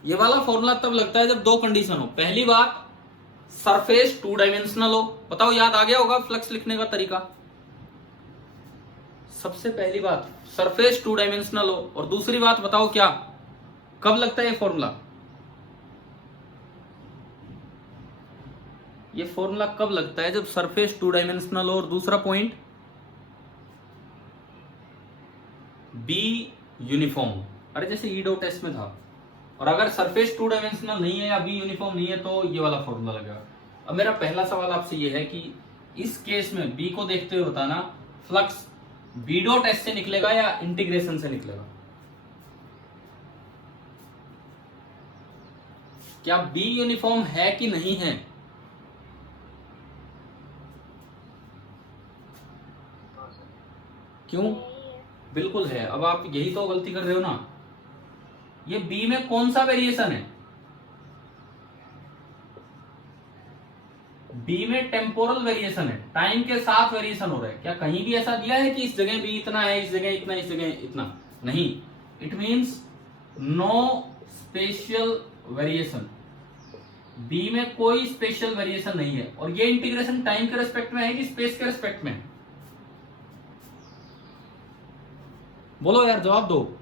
ये वाला फॉर्मूला तब लगता है जब दो कंडीशन हो। पहली बात, सरफेस टू डायमेंशनल हो। बताओ याद आ गया होगा फ्लक्स लिखने का तरीका। सबसे पहली बात सरफेस टू डायमेंशनल हो, और दूसरी बात बताओ क्या कब लगता है ये फॉर्मूला? ये फॉर्मूला कब लगता है? जब सरफेस टू डायमेंशनल हो, और दूसरा पॉइंट बी यूनिफॉर्म। अरे जैसे ई डॉट एस में था। और अगर सरफेस टू डायमेंशनल नहीं है या बी यूनिफॉर्म नहीं है तो ये वाला फॉर्मूला लगेगा। अब मेरा पहला सवाल आपसे ये है कि इस केस में बी को देखते हुए बताना फ्लक्स बी डॉट एस से निकलेगा या इंटीग्रेशन से निकलेगा? क्या बी यूनिफॉर्म है कि नहीं है? क्यों? बिल्कुल है। अब आप यही तो गलती कर रहे हो ना। ये बी में कौन सा वेरिएशन है? बी में टेम्पोरल वेरिएशन है, टाइम के साथ वेरिएशन हो रहा है। क्या कहीं भी ऐसा दिया है कि इस जगह बी इतना है, इस जगह इतना, इस जगह इतना? नहीं। It means no spatial variation. B में कोई स्पेशल वेरिएशन नहीं है। और ये इंटीग्रेशन टाइम के रेस्पेक्ट में है कि स्पेस के रेस्पेक्ट में? बोलो यार, जवाब दो।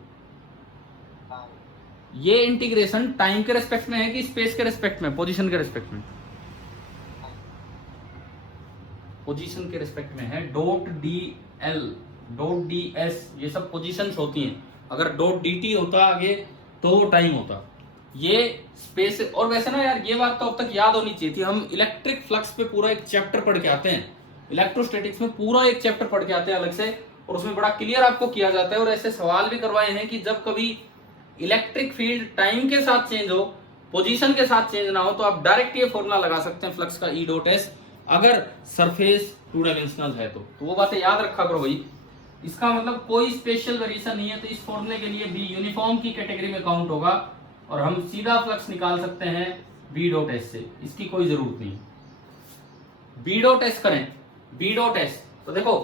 ये इंटीग्रेशन टाइम के रेस्पेक्ट में है कि स्पेस के रेस्पेक्ट में, पोजीशन के रेस्पेक्ट में? पोजीशन के रेस्पेक्ट में है। Dot D L, dot D S, ये सब पोजीशंस होती हैं। अगर डॉट डी टी होता आगे तो वो टाइम होता। ये स्पेस। और वैसे ना यार, ये बात तो अब तक याद होनी चाहिए थी। हम इलेक्ट्रिक फ्लक्स पे पूरा एक चैप्टर पढ़ के आते हैं, इलेक्ट्रोस्टैटिक्स में पूरा एक चैप्टर पढ़ के आते हैं अलग से, और उसमें बड़ा क्लियर आपको किया जाता है। और ऐसे सवाल भी करवाए हैं कि जब कभी इलेक्ट्रिक फील्ड टाइम के साथ चेंज हो, पोजीशन के साथ चेंज ना हो, तो आप डायरेक्ट ये फॉर्मूला लगा सकते हैं फ्लक्स का ई डॉट एस, अगर सरफेस टू डायमेंशनल है तो वो बातें याद रखा करो भाई। इसका मतलब कोई स्पेशल वेरिएशन नहीं है, तो इस फॉर्मूले के लिए बी यूनिफॉर्म की कैटेगरी में काउंट होगा, और हम सीधा फ्लक्स निकाल सकते हैं बी डॉट एस से। इसकी कोई जरूरत नहीं। बी डॉट एस करें, बी डॉट एस, तो देखो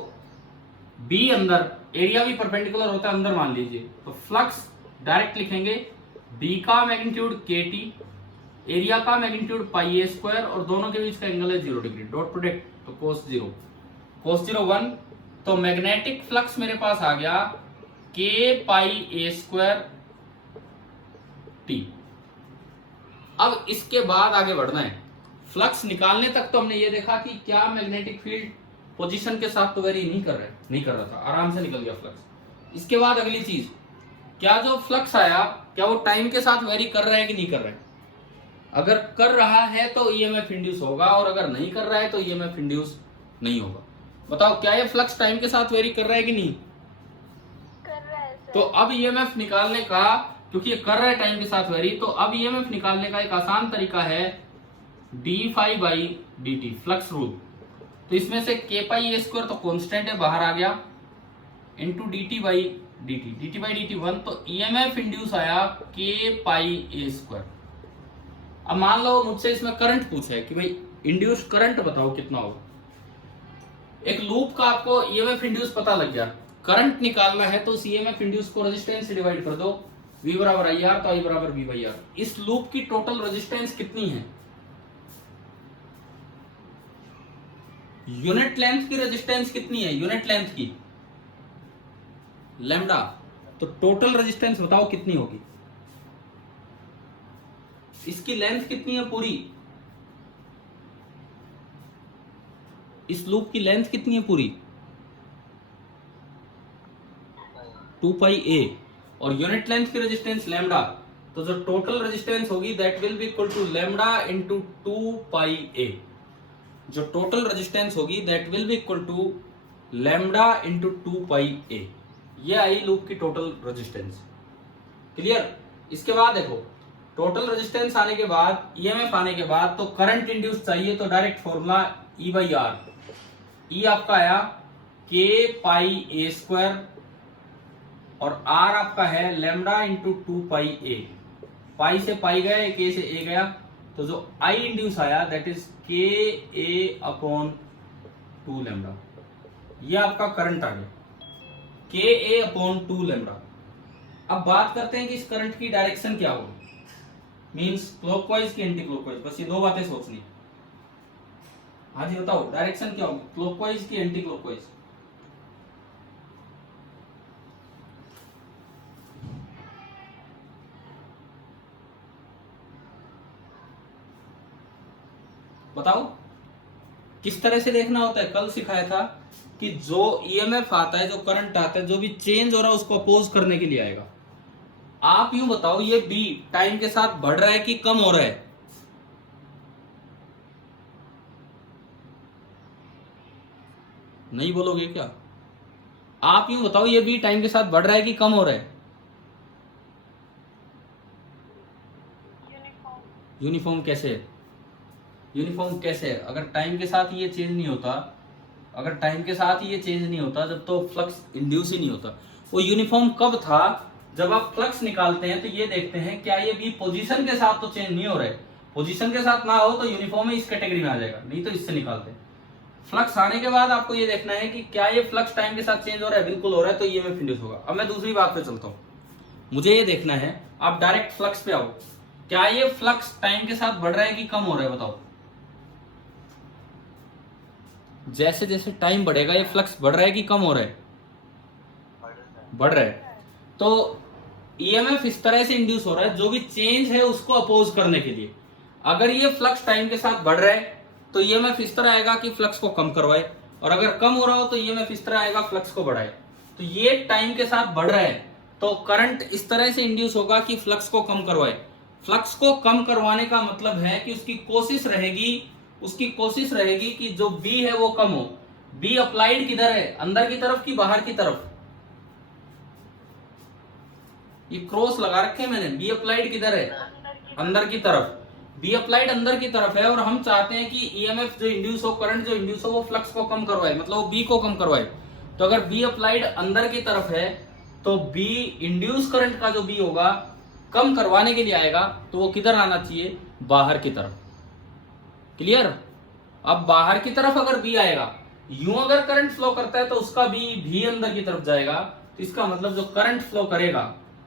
बी अंदर, एरिया भी परपेंडिकुलर होता है अंदर मान लीजिए, तो फ्लक्स डायरेक्ट लिखेंगे बी का मैग्नीट्यूड के टी, एरिया का मैग्नीट्यूड पाई ए स्क्वायर, और दोनों के बीच का एंगल है 0 डिग्री। डॉट प्रोडक्ट, तो कोस 0, कोस 0 1। तो मैग्नेटिक फ्लक्स मेरे पास आ गया के पाई ए स्क्वायर टी। अब इसके बाद आगे बढ़ना है। फ्लक्स निकालने तक तो हमने ये देखा कि क्या मैग्नेटिक फील्ड पोजीशन के साथ तो वेरी नहीं कर रहा था, आराम से निकल गया फ्लक्स। इसके बाद अगली चीज, क्या जो फ्लक्स आया क्या वो टाइम के साथ वेरी कर रहा है कि नहीं कर रहा है? अगर कर रहा है तो ईएमएफ इंड्यूस होगा, और अगर नहीं कर रहा है तो ईएमएफ इंड्यूस नहीं होगा। बताओ क्या ये फ्लक्स टाइम के साथ वेरी कर रहा है कि नहीं? कर रहा है सर। तो अब ईएमएफ निकालने का, क्योंकि ये कर रहा है टाइम के साथ वेरी, तो अब ईएमएफ निकालने का एक आसान तरीका है D phi by D T, flux rule. तो इसमें से के पाई ए स्क्वायर तो कांस्टेंट है, बाहर आ गया, into D t by D T, D t by D T 1, तो ईएमएफ इंड्यूस आया के पाई ए स्क्वायर। अब मान लो मुझसे इसमें करंट पूछा है कि भाई इंड्यूस करंट बताओ कितना होगा। एक लूप का आपको ईएमएफ इंड्यूस पता लग गया, करंट निकालना है तो उस ईएमएफ इंड्यूस को रेजिस्टेंस से डिवाइड कर दो, V बराबर आई आर, तो I बराबर V बाई आर। इस लूप की टोटल रेजिस्टेंस कितनी है? यूनिट लेंथ की रेजिस्टेंस कितनी है? यूनिट लेंथ की लैम्डा। तो टोटल रेजिस्टेंस बताओ कितनी होगी? इसकी लेंथ कितनी है पूरी? इस लूप की लेंथ कितनी है पूरी? 2 पाई ए, और यूनिट लेंथ की रेजिस्टेंस लैम्डा। तो जो टोटल रेजिस्टेंस होगी that will be equal to lambda into 2 pi A. जो टोटल रेजिस्टेंस होगी that will be equal to lambda into 2 pi A. ये आई लूप की टोटल रेजिस्टेंस। क्लियर? इसके बाद देखो, टोटल रेजिस्टेंस आने के बाद, ईएमएफ आने के बाद, तो करंट इंड्यूस चाहिए, तो direct formula E by R. E आपका आया के पाई ए स्क्वायर और आर आपका है लैम्डा इंटू 2 पाई ए। पाई से पाई गया, के से ए गया, तो जो आई इंड्यूस आया दैट इज के ए अपॉन 2 लैम्डा। ये आपका करंट आ गया, के ए अपॉन 2 लैम्डा। अब बात करते हैं कि इस करंट की डायरेक्शन क्या होगी, मींस क्लॉकवाइज की एंटी क्लॉकवाइज। बस ये दो बातें सोचनी। हाँ जी बताओ, डायरेक्शन क्या होगी, क्लॉकवाइज की एंटी क्लॉकवाइज? बताओ किस तरह से देखना होता है। कल सिखाया था कि जो ईएमएफ आता है, जो करंट आता है, जो भी चेंज हो रहा है उसको अपोज करने के लिए आएगा। आप यूं बताओ, ये बी टाइम के साथ बढ़ रहा है कि कम हो रहा है? नहीं बोलोगे क्या? आप यूं बताओ, ये बी टाइम के साथ बढ़ रहा है कि कम हो रहा है? यूनिफॉर्म कैसे है? यूनिफॉर्म कैसे है? अगर टाइम के साथ ये चेंज नहीं होता, अगर टाइम के साथ ये चेंज नहीं होता, जब तो फ्लक्स इंड्यूस ही नहीं होता। वो यूनिफॉर्म कब था? जब आप फ्लक्स निकालते हैं तो ये देखते हैं क्या ये भी पोजीशन के साथ तो चेंज नहीं हो रहा है। पोजीशन के साथ ना हो तो यूनिफॉर्म इस कैटेगरी में आ जाएगा, नहीं तो इससे निकालते हैं। फ्लक्स आने के बाद आपको ये देखना है कि क्या ये फ्लक्स टाइम के साथ चेंज हो रहा है, बिल्कुल हो रहा है, तो ईएमएफ इंड्यूस होगा। अब मैं दूसरी बात पे चलता हूँ। मुझे ये देखना है, आप डायरेक्ट फ्लक्स पे आओ, क्या ये फ्लक्स टाइम के साथ बढ़ रहा है कि कम हो रहा है? बताओ। जैसे जैसे टाइम बढ़ेगा ये फ्लक्स बढ़ रहा है कि कम हो रहा है? बढ़ रहा है। तो ईएमएफ इस तरह से इंड्यूस हो रहा है, जो भी चेंज है उसको अपोज करने के लिए। अगर ये फ्लक्स टाइम के साथ बढ़ रहा है तो ईएमएफ इस तरह आएगा कि फ्लक्स को कम करवाए, और अगर कम हो रहा हो तो ईएमएफ इस तरह आएगा फ्लक्स को बढ़ाए। तो ये टाइम के साथ बढ़ रहा है तो करंट इस तरह से इंड्यूस होगा कि फ्लक्स को कम करवाए। फ्लक्स को कम करवाने का मतलब है कि उसकी कोशिश रहेगी कि जो बी है वो कम हो। बी अप्लाइड किधर है, अंदर की तरफ कि बाहर की तरफ? ये क्रॉस लगा रखे हैं मैंने। बी अप्लाइड किधर है? अंदर की तरफ। बी अप्लाइड अंदर की तरफ है और हम चाहते हैं कि ईएमएफ जो इंड्यूस हो, करंट जो इंड्यूस हो, वो फ्लक्स को कम करवाए, मतलब वो बी को कम करवाए। तो अगर बी अप्लाइड अंदर की तरफ है तो बी इंड्यूस करंट का जो बी होगा कम करवाने के लिए आएगा, तो वो किधर आना चाहिए? बाहर की तरफ। क्लियर? अब बाहर की तरफ अगर बी आएगा, यूं अगर करंट फ्लो करता है तो उसका बी भी अंदर की तरफ जाएगा। तो इसका मतलब जो करंट फ्लो करेगा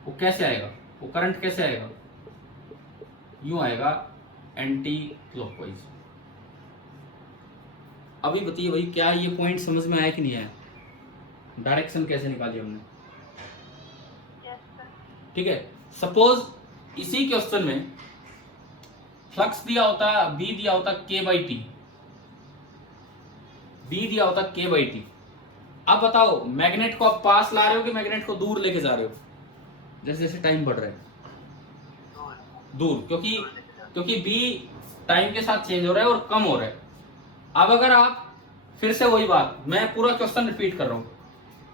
वो कैसे आएगा? वो करंट कैसे आएगा? यूं आएगा, एंटी क्लॉकवाइज। अभी बताइए भाई, क्या ये पॉइंट समझ में आया कि नहीं आया? डायरेक्शन कैसे निकाली हमने? ठीक है। सपोज इसी क्वेश्चन में फ्लक्स दिया होता, बी दिया होता के बाई टी, बी दिया होता के बाई टी। अब बताओ, मैग्नेट को आप पास ला रहे हो कि मैग्नेट को दूर लेके जा रहे हो? जैसे जैसे टाइम बढ़ रहा है दूर, क्योंकि बी टाइम के साथ चेंज हो रहा है और कम हो रहा है। अब अगर आप फिर से वही बात, मैं पूरा क्वेश्चन रिपीट कर रहा हूं,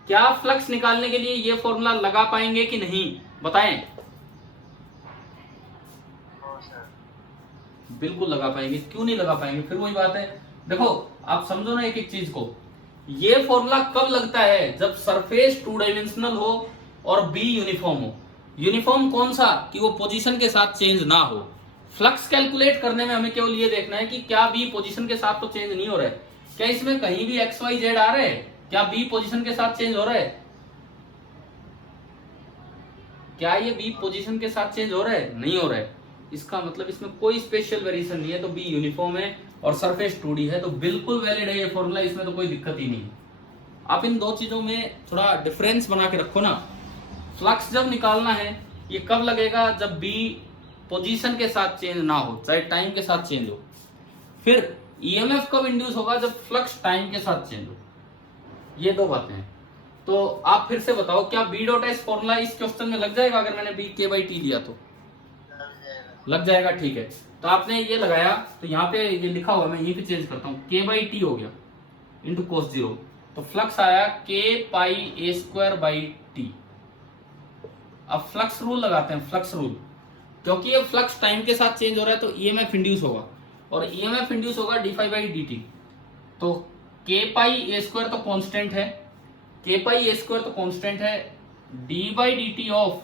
क्या फ्लक्स निकालने के लिए ये फॉर्मूला लगा पाएंगे कि नहीं? बताएं। बिल्कुल लगा पाएंगे। क्यों नहीं लगा पाएंगे? फिर वही बात है, देखो आप समझो ना एक एक चीज को। ये फॉर्मूला कब लगता है? जब सरफेस 2 डायमेंशनल हो और बी यूनिफॉर्म हो। यूनिफॉर्म कौन सा? कि वो पोजीशन के साथ चेंज ना हो। फ्लक्स कैलकुलेट करने में हमें केवल ये देखना है कि क्या बी पोजीशन के साथ तो चेंज नहीं हो रहा है। क्या इसमें कहीं भी एक्स वाई जेड आ रहे हैं? क्या बी पोजीशन के साथ चेंज हो रहा है? क्या ये बी पोजीशन के साथ चेंज हो रहा है? नहीं हो रहा है। इसका मतलब इसमें कोई स्पेशल वेरिएशन नहीं है, तो बी यूनिफॉर्म है और सरफेस 2D है, तो बिल्कुल वैलिड है ये फॉर्मूला। इसमें तो कोई दिक्कत ही नहीं है। आप इन दो चीजों में थोड़ा डिफरेंस बना के रखो ना। फ्लक्स जब निकालना है ये कब लगेगा? जब बी पोजीशन के साथ चेंज ना हो, चाहे टाइम के साथ चेंज हो। फिर ईएमएफ कब इंड्यूस होगा? जब फ्लक्स टाइम के साथ चेंज हो। ये दो बातें हैं। तो आप फिर से बताओ, क्या बी डॉट एस फॉर्मूला इस क्वेश्चन में लग जाएगा? अगर मैंने बी के बाई टी लिया तो लग जाएगा। ठीक है, तो आपने ये लगाया, तो यहाँ पे ये लिखा हुआ, मैं यहीं पे चेंज करता हूँ, के बाई टी हो गया इंटू कोस 0। तो फ्लक्स आया के pi A square by T. अब फ्लक्स रूल लगाते हैं, फ्लक्स रूल, क्योंकि ये फ्लक्स टाइम के साथ चेंज हो रहा है तो ईएमएफ इंड्यूस होगा, और ईएमएफ इंड्यूस होगा D phi by D T. तो के पाई ए स्क्वायर तो कांस्टेंट है, के पाई ए स्क्वायर तो कांस्टेंट है, D by D T of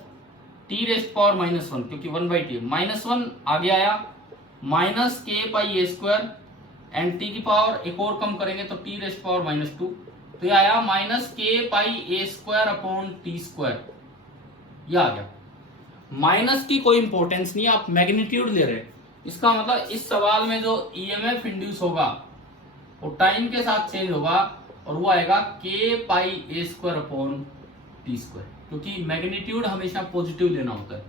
T rest power -1, क्योंकि 1/t -1 आगे आया, minus K pi A square and T की power एक और कम करेंगे तो टी रेस्ट पावर -2, तो ये आया minus K pi A square upon T square, ये आ गया। माइनस की कोई इंपॉर्टेंस नहीं है, आप मैग्नीट्यूड ले रहे हैं, इसका मतलब इस सवाल में जो ईएमएफ इंड्यूस होगा वो टाइम के साथ चेंज होगा, और वो आएगा के pi A square upon T square, क्योंकि मैग्नीट्यूड हमेशा पॉजिटिव लेना होता है।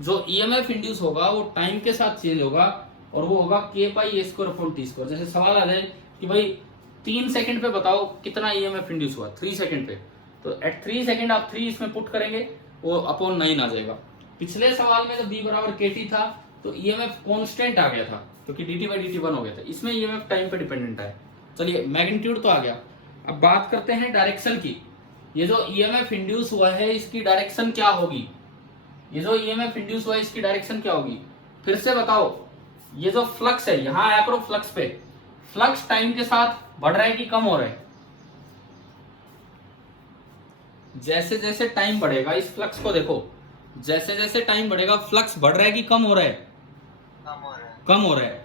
जो ईएमएफ इंड्यूस होगा वो टाइम के साथ चेंज होगा, और वो होगा के pi A square upon T square. जैसे सवाल आ जाए कि भाई 3 सेकंड पे बताओ कितना ईएमएफ इंड्यूस हुआ, 3 सेकंड पे, तो एट 3 सेकंड आप 3 इसमें पुट करेंगे, वो अपॉन 9 आ जाएगा। पिछले सवाल में जब बी बराबर के टी था तो ईएमएफ कांस्टेंट आ गया था, क्योंकि D t by D T 1 हो गया था, इसमें ईएमएफ टाइम पे डिपेंडेंट है। चलिए मैग्नीट्यूड तो आ गया, अब बात करते हैं डायरेक्शन की। ये जो ईएमएफ इंड्यूस हुआ है इसकी डायरेक्शन क्या होगी, ये जो ईएमएफ इंड्यूस हुआ है इसकी डायरेक्शन क्या होगी, फिर से बताओ। ये जो फ्लक्स है, यहां आया करो फ्लक्स पे, फ्लक्स टाइम के साथ बढ़ रहा है कि कम हो रहा है? जैसे जैसे टाइम बढ़ेगा, इस फ्लक्स को देखो, जैसे जैसे टाइम बढ़ेगा फ्लक्स बढ़ रहा है कि कम हो रहा है? कम हो रहा है।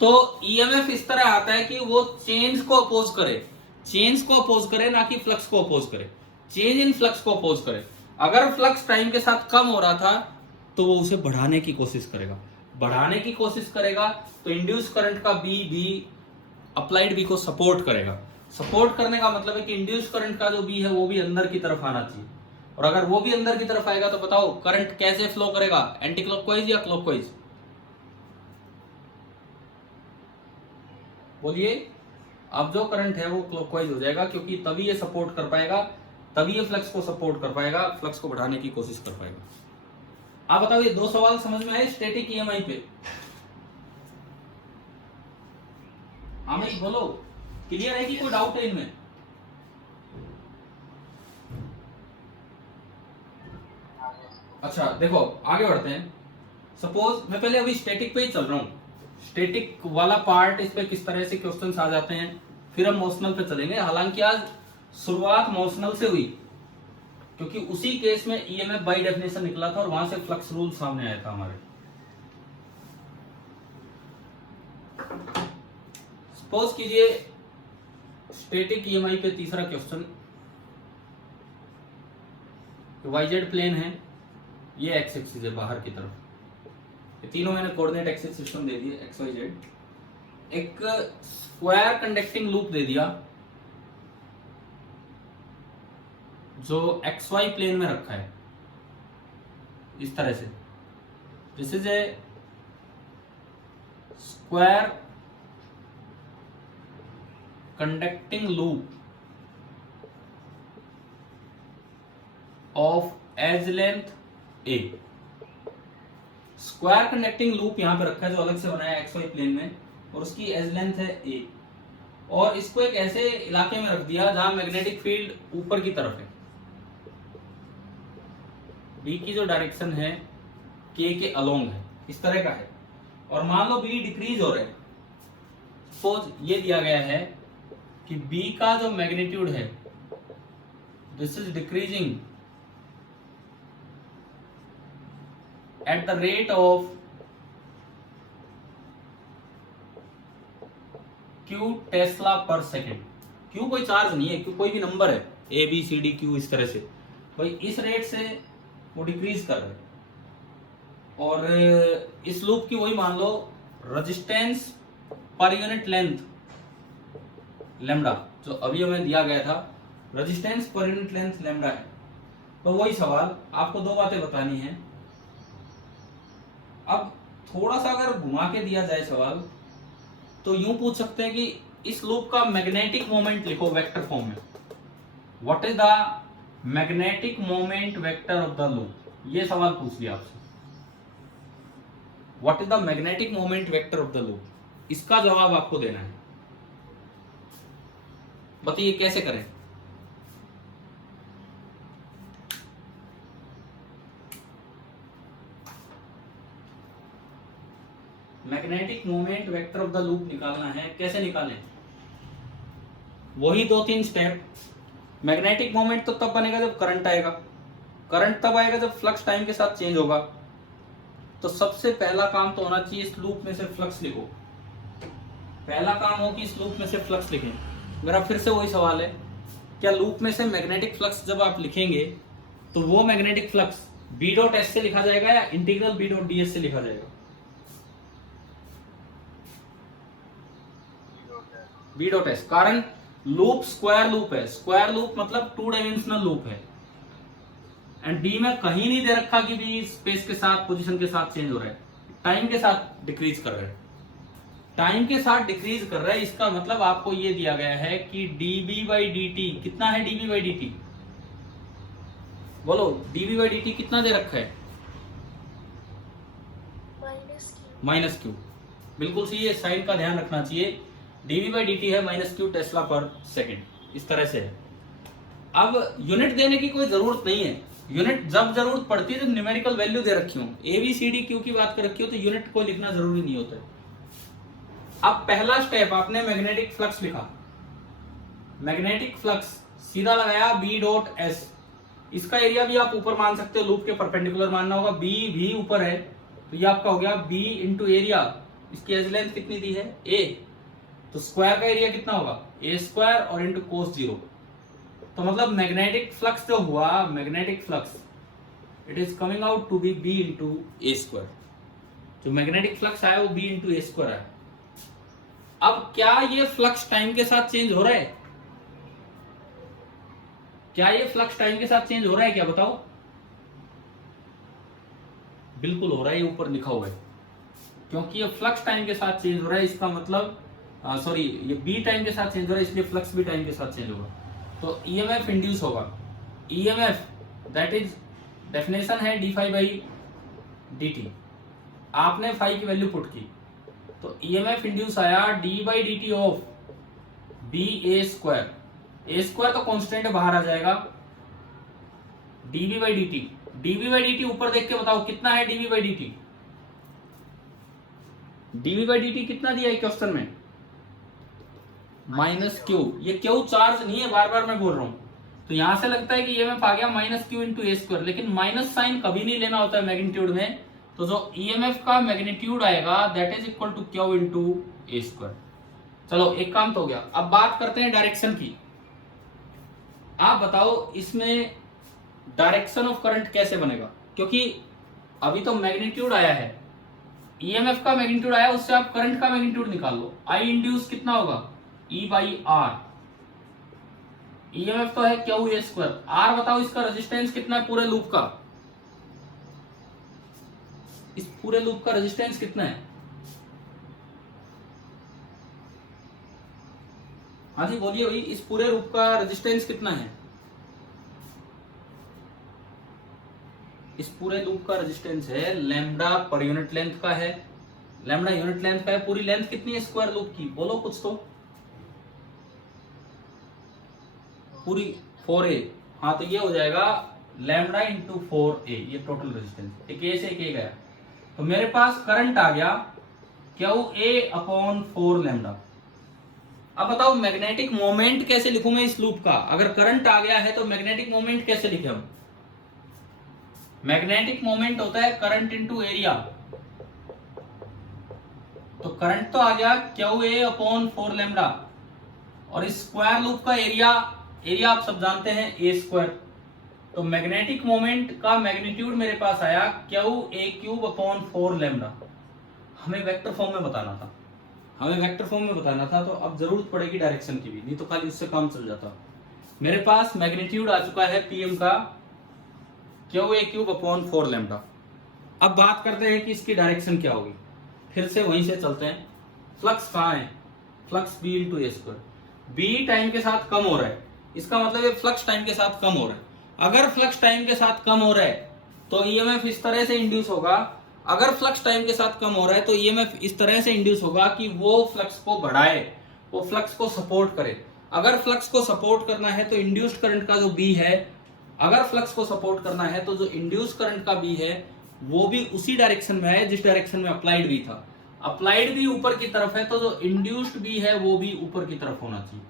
तो ईएमएफ इस तरह आता है कि वो चेंज को अपोज करे, चेंज को अपोज करे, ना कि फ्लक्स को अपोज करे, चेंज इन फ्लक्स को अपोज करे। अगर फ्लक्स टाइम के साथ कम हो रहा था तो वो उसे बढ़ाने की कोशिश करेगा, बढ़ाने की कोशिश करेगा, तो इंड्यूस करंट का बी अप्लाइड बी को सपोर्ट करेगा। सपोर्ट करने का मतलब है कि इंड्यूस करंट का जो बी है वो भी अंदर की तरफ आना चाहिए, और अगर वो भी अंदर की तरफ आएगा तो बताओ करंट कैसे फ्लो करेगा, एंटी क्लॉकवाइज या क्लॉकवाइज? बोलिए। अब जो करंट है वो क्लॉकवाइज हो जाएगा, क्योंकि तभी ये सपोर्ट कर पाएगा, तभी ये फ्लक्स को सपोर्ट कर पाएगा, फ्लक्स को बढ़ाने की कोशिश कर पाएगा। आप बताओ ये 2 सवाल समझ में आए स्टैटिक ईएमआई पे? अमित बोलो, क्लियर है कि कोई डाउट है इनमें? अच्छा देखो आगे बढ़ते हैं। सपोज मैं पहले अभी स्टैटिक पे ही चल रहा हूँ, स्टैटिक वाला पार्ट, इस पे किस तरह से क्वेश्चंस आ जाते हैं, फिर हम मोशनल पे चलेंगे। हालांकि आज शुरुआत मोशनल से हुई, क्योंकि उसी केस में ईएमएफ बाय डेफिनेशन निकला था और वहां से फ्लक्स रूल सामने आया था हमारे। सपोज कीजिए स्टैटिक ईएमआई पे तीसरा क्वेश्चन, वाईजेड प्लेन है, ये एक्स एक्सिस है बाहर की तरफ, ये तीनों मैंने कोऑर्डिनेट एक्सिस सिस्टम दे दिए एक्स वाई जेड। एक स्क्वायर कंडक्टिंग लूप दे दिया जो एक्स वाई प्लेन में रखा है इस तरह से। This is a square conducting loop of edge length A. Square conducting loop यहां पे रखा है जो अलग से बनाया एक्स वाई प्लेन में, और उसकी एज लेंथ है ए, और इसको एक ऐसे इलाके में रख दिया जहां मैग्नेटिक फील्ड ऊपर की तरफ है। बी की जो डायरेक्शन है के अलोंग है, इस तरह का है, और मान लो बी डिक्रीज हो रहा है। सपोज ये दिया गया है कि बी का जो मैग्नीट्यूड है this is decreasing at the rate of q Tesla पर सेकेंड। q कोई चार्ज नहीं है, q कोई भी नंबर है, a b c d q, इस तरह से भाई इस रेट से वो डिक्रीज कर रहे हैं। और इस लूप की वही मान low resistance per unit length lambda, जो अभी हमें दिया गया था, resistance per unit length lambda है। तो वही सवाल, आपको 2 बातें बतानी है। अब थोड़ा सा अगर घुमा के दिया जाए सवाल, तो यूं पूछ सकते हैं कि इस लूप का मैग्नेटिक मोमेंट लिखो वेक्टर फॉर्म में। What is the magnetic moment vector of the loop, ये सवाल पूछ लिया आपसे। What is the magnetic moment vector of the loop, इसका जवाब आपको देना है। बताइए कैसे करें? Magnetic moment vector of the loop निकालना है, कैसे निकालें? वही 2-3 स्टेप। मैग्नेटिक मोमेंट तो तब बनेगा जब करंट आएगा, करंट तब आएगा जब फ्लक्स टाइम के साथ चेंज होगा। तो सबसे पहला काम तो होना चाहिए इस लूप में से फ्लक्स लिखो। पहला काम हो कि इस लूप में से फ्लक्स लिखें। मेरा फिर से वही सवाल है, क्या लूप में से मैग्नेटिक फ्लक्स जब आप लिखेंगे तो वो magnetic flux B dot S से लिखा जाएगा या integral B dot D S से लिखा जाएगा? B dot S. कारण लूप स्क्वायर लूप है, स्क्वायर लूप मतलब 2 डायमेंशनल लूप है। एंड डी में कहीं नहीं दे रखा कि भी स्पेस के साथ पोजीशन के साथ चेंज हो रहा है, टाइम के साथ डिक्रीज कर रहा है, टाइम के साथ डिक्रीज कर रहा है। इसका मतलब आपको ये दिया गया है कि dB बाई dt कितना है? dB बाई dt बोलो, dB बाई dt कितना दे रखा है? Minus Q. बिल्कुल सही है, साइन का ध्यान रखना चाहिए। dB बाई dt है -q टेस्ला पर सेकेंड, इस तरह से है। अब यूनिट देने की कोई जरूरत नहीं है, यूनिट जब जरूरत पड़ती है जब न्यूमेरिकल वैल्यू दे रखी हो, ABCD की बात कर रखी हो तो यूनिट को लिखना जरूरी नहीं होता है। अब पहला स्टेप आपने मैग्नेटिक फ्लक्स लिखा, मैग्नेटिक फ्लक्स सीधा लगाया B डॉट S। इसका एरिया भी आप ऊपर मान सकते हो, लूप के परपेंडिकुलर मानना होगा। B भी ऊपर है तो ये आपका हो गया B इंटू एरिया। इसकी एज लेंथ कितनी दी है? A, तो स्क्वायर का एरिया कितना होगा? A स्क्वायर और इंटू कोस 0। तो मतलब मैग्नेटिक फ्लक्स जो हुआ, magnetic flux it is coming out to be B into A square. जो मैग्नेटिक फ्लक्स आया वो B इंटू A स्क्वायर आया। अब क्या ये फ्लक्स टाइम के साथ चेंज हो रहा है? क्या ये फ्लक्स टाइम के साथ चेंज हो रहा है? क्या बताओ? बिल्कुल हो रहा है, ये ऊपर लिखा हुआ है। क्योंकि ये फ्लक्स टाइम के साथ चेंज हो रहा है, इसका मतलब सॉरी, ये बी टाइम के साथ चेंज हो रहा है, इसलिए फ्लक्स भी टाइम के साथ चेंज होगा। तो ईएमएफ इंड्यूस होगा। ईएमएफ दैट इज डेफिनेशन है D phi by D t. आपने फाई की वैल्यू पुट की तो ईएमएफ इंड्यूस आया d by D T of B A square. A square तो कांस्टेंट बाहर आ जाएगा, dB by D t. DB by D t ऊपर देख के बताओ कितना है dB by D t? DB by D t कितना दिया है क्वेश्चन में? Minus Q. ये क्यू चार्ज नहीं है, बार बार मैं बोल रहा हूं। तो यहां से लगता है कि ईएमएफ आ गया minus Q into A square, लेकिन माइनस साइन कभी नहीं लेना होता है मैग्नीट्यूड में। तो जो ईएमएफ का मैग्नीट्यूड आएगा that is equal to q into A square. चलो एक काम तो हो गया। अब बात करते हैं डायरेक्शन की। आप बताओ इसमें डायरेक्शन ऑफ करंट कैसे बनेगा? क्योंकि अभी तो मैग्नीट्यूड आया है, ईएमएफ का मैग्नीट्यूड आया, उससे आप करंट का मैग्नीट्यूड निकाल लो। आई इंड्यूस कितना होगा? ई बाई आर। ईएमएफ तो है क्यू ए स्क्वायर। आर बताओ इसका रेजिस्टेंस कितना है पूरे लूप का? इस पूरे लूप का रेजिस्टेंस कितना है? हाँ जी बोलिए भाई, इस पूरे लूप का रेजिस्टेंस कितना है? इस पूरे लूप का रेजिस्टेंस है लैम्डा पर यूनिट लेंथ का है। लैम्डा यूनिट लेंथ का है। पूरी लेंथ कितनी है स्क्वायर लूप की? बोलो कुछ तो। पूरी 4a। हाँ तो ये हो जाएगा लैम्डा इंटू 4a, ये टोटल रेजिस्टेंस। एक ए से एक ए गया तो मेरे पास करंट आ गया क्यू ए अपॉन 4 लैम्डा। अब बताओ मैग्नेटिक मोमेंट कैसे लिखूं मैं इस लूप का? अगर करंट आ गया है तो मैग्नेटिक मोमेंट कैसे लिखे हम? मैग्नेटिक मोमेंट होता है करंट इंटू एरिया। तो करंट तो आ गया क्यू ए अपॉन 4 लैम्डा, और इस स्क्वायर लूप का एरिया आप सब जानते हैं ए स्क्वायर। तो मैग्नेटिक मोमेंट का मैग्नीट्यूड मेरे पास आया Q A cube upon 4 lambda. हमें वेक्टर फॉर्म में बताना था, तो अब जरूरत पड़ेगी डायरेक्शन की भी, नहीं तो खाली उससे काम चल जाता। मेरे पास मैग्नीट्यूड आ चुका है पीएम का Q A cube upon 4 lambda. अब बात करते हैं कि इसकी डायरेक्शन क्या होगी। फिर से वहीं से चलते हैं। फ्लक्स कहाँ है? Flux B into A square. B time के साथ कम हो रहा है, इसका मतलब ये फ्लक्स टाइम के साथ कम हो रहा है। अगर फ्लक्स टाइम के साथ कम हो रहा है तो ईएमएफ इस तरह से इंड्यूस होगा। अगर फ्लक्स टाइम के साथ कम हो रहा है तो ईएमएफ इस तरह से इंड्यूस होगा कि वो फ्लक्स को बढ़ाए, वो फ्लक्स को सपोर्ट करे। अगर फ्लक्स को सपोर्ट करना है तो इंड्यूस्ड करंट का जो बी है, अगर फ्लक्स को सपोर्ट करना है तो जो इंड्यूस्ड करंट का बी है वो भी उसी डायरेक्शन में है जिस डायरेक्शन में अप्लाइड भी था। अप्लाइड भी ऊपर की तरफ है तो जो इंड्यूस्ड भी है वो भी ऊपर की तरफ होना चाहिए।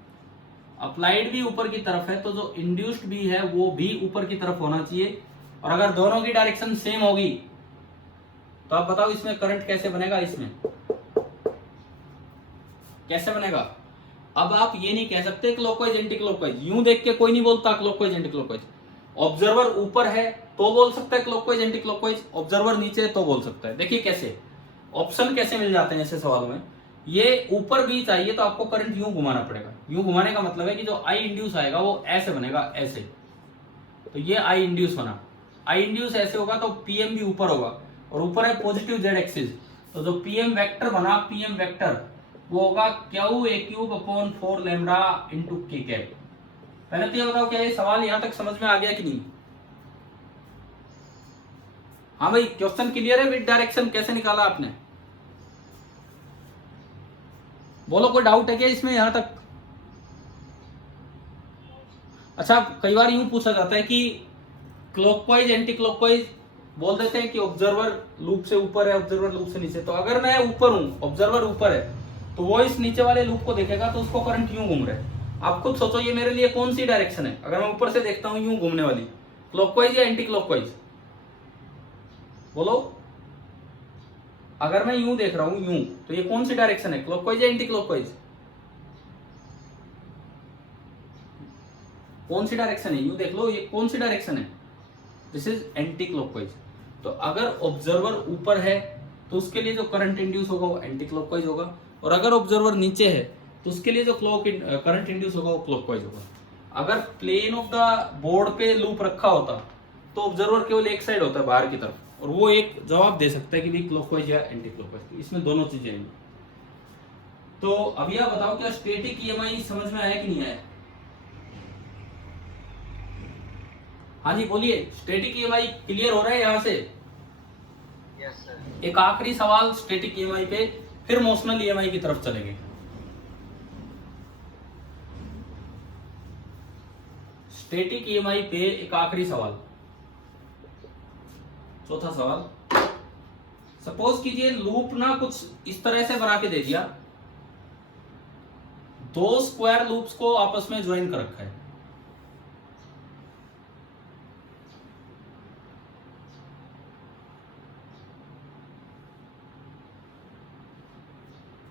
अप्लाइड भी ऊपर की तरफ है तो जो इंड्यूस्ड भी है वो भी ऊपर की तरफ होना चाहिए। और अगर दोनों की डायरेक्शन सेम होगी तो आप बताओ इसमें करंट कैसे बनेगा, इसमें कैसे बनेगा। अब आप ये नहीं कह सकते क्लॉकवाइज एंटी क्लॉकवाइज, यूं देख के कोई नहीं बोलता क्लॉकवाइज एंटी क्लॉकवाइज। ऑब्जर्वर ऊपर है तो बोल सकता है क्लॉकवाइज एंटी क्लॉकवाइज, ऑब्जर्वर नीचे है तो बोल सकता है। देखिए कैसे ऑप्शन कैसे मिल जाते हैं ऐसे सवालों में। ये ऊपर भी चाहिए तो आपको करंट यूं घुमाना पड़ेगा। यूं घुमाने का मतलब है कि जो आई इंड्यूस आएगा वो ऐसे बनेगा, ऐसे। तो ये आई इंड्यूस बना, आई इंड्यूस ऐसे होगा तो पीएम भी ऊपर होगा और ऊपर है पॉजिटिव जेड एक्सिस। तो जो पीएम वेक्टर बना, पीएम वेक्टर वो होगा Q A cube upon 4 lambda into के कैप। पहले तो ये बताओ क्या ये सवाल यहां तक समझ में आ गया कि नहीं। हाँ भाई, क्वेश्चन क्लियर है विद डायरेक्शन कैसे निकाला आपने, बोलो कोई डाउट है क्या इसमें यहां तक। अच्छा, कई बार यूं पूछा जाता है कि क्लॉकवाइज एंटी क्लॉकवाइज बोल देते हैं कि ऑब्जर्वर लूप से ऊपर है, ऑब्जर्वर लूप से नीचे। तो अगर मैं ऊपर हूं, ऑब्जर्वर ऊपर है, तो वो इस नीचे वाले लूप को देखेगा तो उसको करंट यूं घूम रहा है। आप खुद सोचो ये मेरे लिए कौन सी डायरेक्शन है। अगर मैं ऊपर से देखता हूं यूं घूमने वाली, क्लॉकवाइज या एंटी क्लॉकवाइज, बोलो। अगर मैं यूं देख रहा हूं यूं, तो ये कौन सी डायरेक्शन है, क्लॉकवाइज या एंटी क्लॉकवाइज, कौन सी डायरेक्शन है, यूं देख लो ये कौन सी डायरेक्शन है, दिस इज एंटी क्लॉकवाइज। तो अगर ऑब्जर्वर ऊपर है तो उसके लिए जो करंट इंड्यूस होगा वो एंटी क्लॉकवाइज होगा, और अगर ऑब्जर्वर नीचे है तो उसके लिए जो करंट इंड्यूस होगा वो क्लॉकवाइज होगा। अगर प्लेन ऑफ द बोर्ड पे लूप रखा होता तो ऑब्जर्वर केवल एक साइड होता है बाहर की तरफ, और वो एक जवाब दे सकता है कि भी क्लॉकवाइज या एंटी क्लॉकवाइज। इसमें दोनों चीजें हैं। तो अभी आप बताओ क्या स्टैटिक ईएमआई समझ में आया कि नहीं आया। हाँ जी बोलिए, स्टैटिक ईएमआई क्लियर हो रहा है यहां से। Yes sir. एक आखिरी सवाल स्टैटिक ईएमआई पे, फिर मोशनल ईएमआई की तरफ चलेंगे। स्टैटिक ईएमआई पे एक आखिरी सवाल, चौथा सवाल। सपोज कीजिए लूप ना कुछ इस तरह से बना के दे दिया, दो स्क्वायर लूप्स को आपस में ज्वाइन कर रखा है।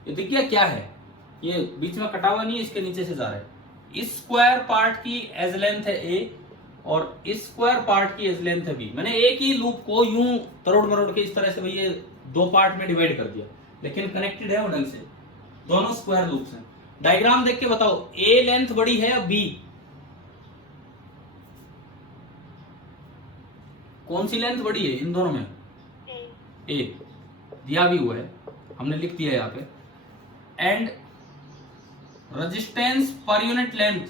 ये देखिए क्या है, ये बीच में कटा हुआ नहीं है, इसके नीचे से जा रहा है। इस स्क्वायर पार्ट की एज लेंथ है ए और इस स्क्वायर पार्ट की एज लेंथ है बी। मैंने एक ही लूप को यूं तरोड़ मरोड़ के इस तरह से भैया दो पार्ट में डिवाइड कर दिया, लेकिन कनेक्टेड है वो ढंग से, दोनों स्क्वायर लूप्स हैं। डायग्राम देख के बताओ ए लेंथ बड़ी है या बी, कौन सी लेंथ बड़ी है इन दोनों में, ए दिया भी हुआ है, हमने लिख दिया यहाँ पे। And resistance per unit length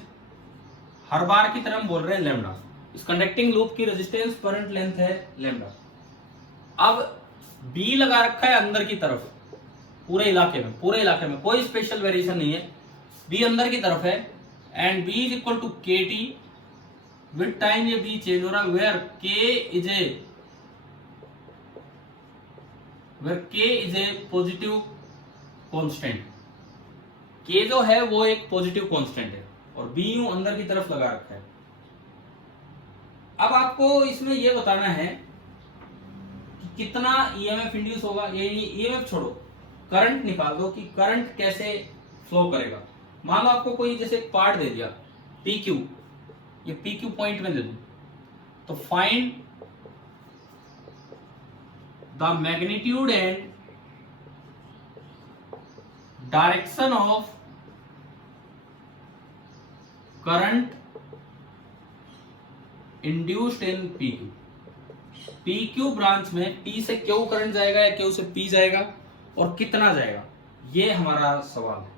हर बार की तरह हम बोल रहे हैं लैम्डा। इस कंडक्टिंग लूप की रेजिस्टेंस पर यूनिट लेंथ है लैम्डा। अब बी लगा रखा है अंदर की तरफ, पूरे इलाके में कोई स्पेशल वेरिएशन नहीं है, बी अंदर की तरफ है। And B is equal to k t, with time ये बी चेंज हो रहा है, वेयर के इज ए पॉजिटिव कांस्टेंट। के जो है वो एक पॉजिटिव कांस्टेंट है और बी यूं अंदर की तरफ लगा रखा है। अब आपको इसमें यह बताना है कि कितना ईएमएफ इंड्यूस होगा। ये ईएमएफ छोड़ो, करंट निकाल दो कि करंट कैसे फ्लो करेगा। मान लो आपको कोई जैसे एक पार्ट दे दिया पी क्यू, ये पी क्यू पॉइंट में दे दूं, तो find the magnitude and direction of current induced in P Q. P Q branch में पी से क्यू करंट जाएगा या क्यू से पी जाएगा और कितना जाएगा, ये हमारा सवाल है।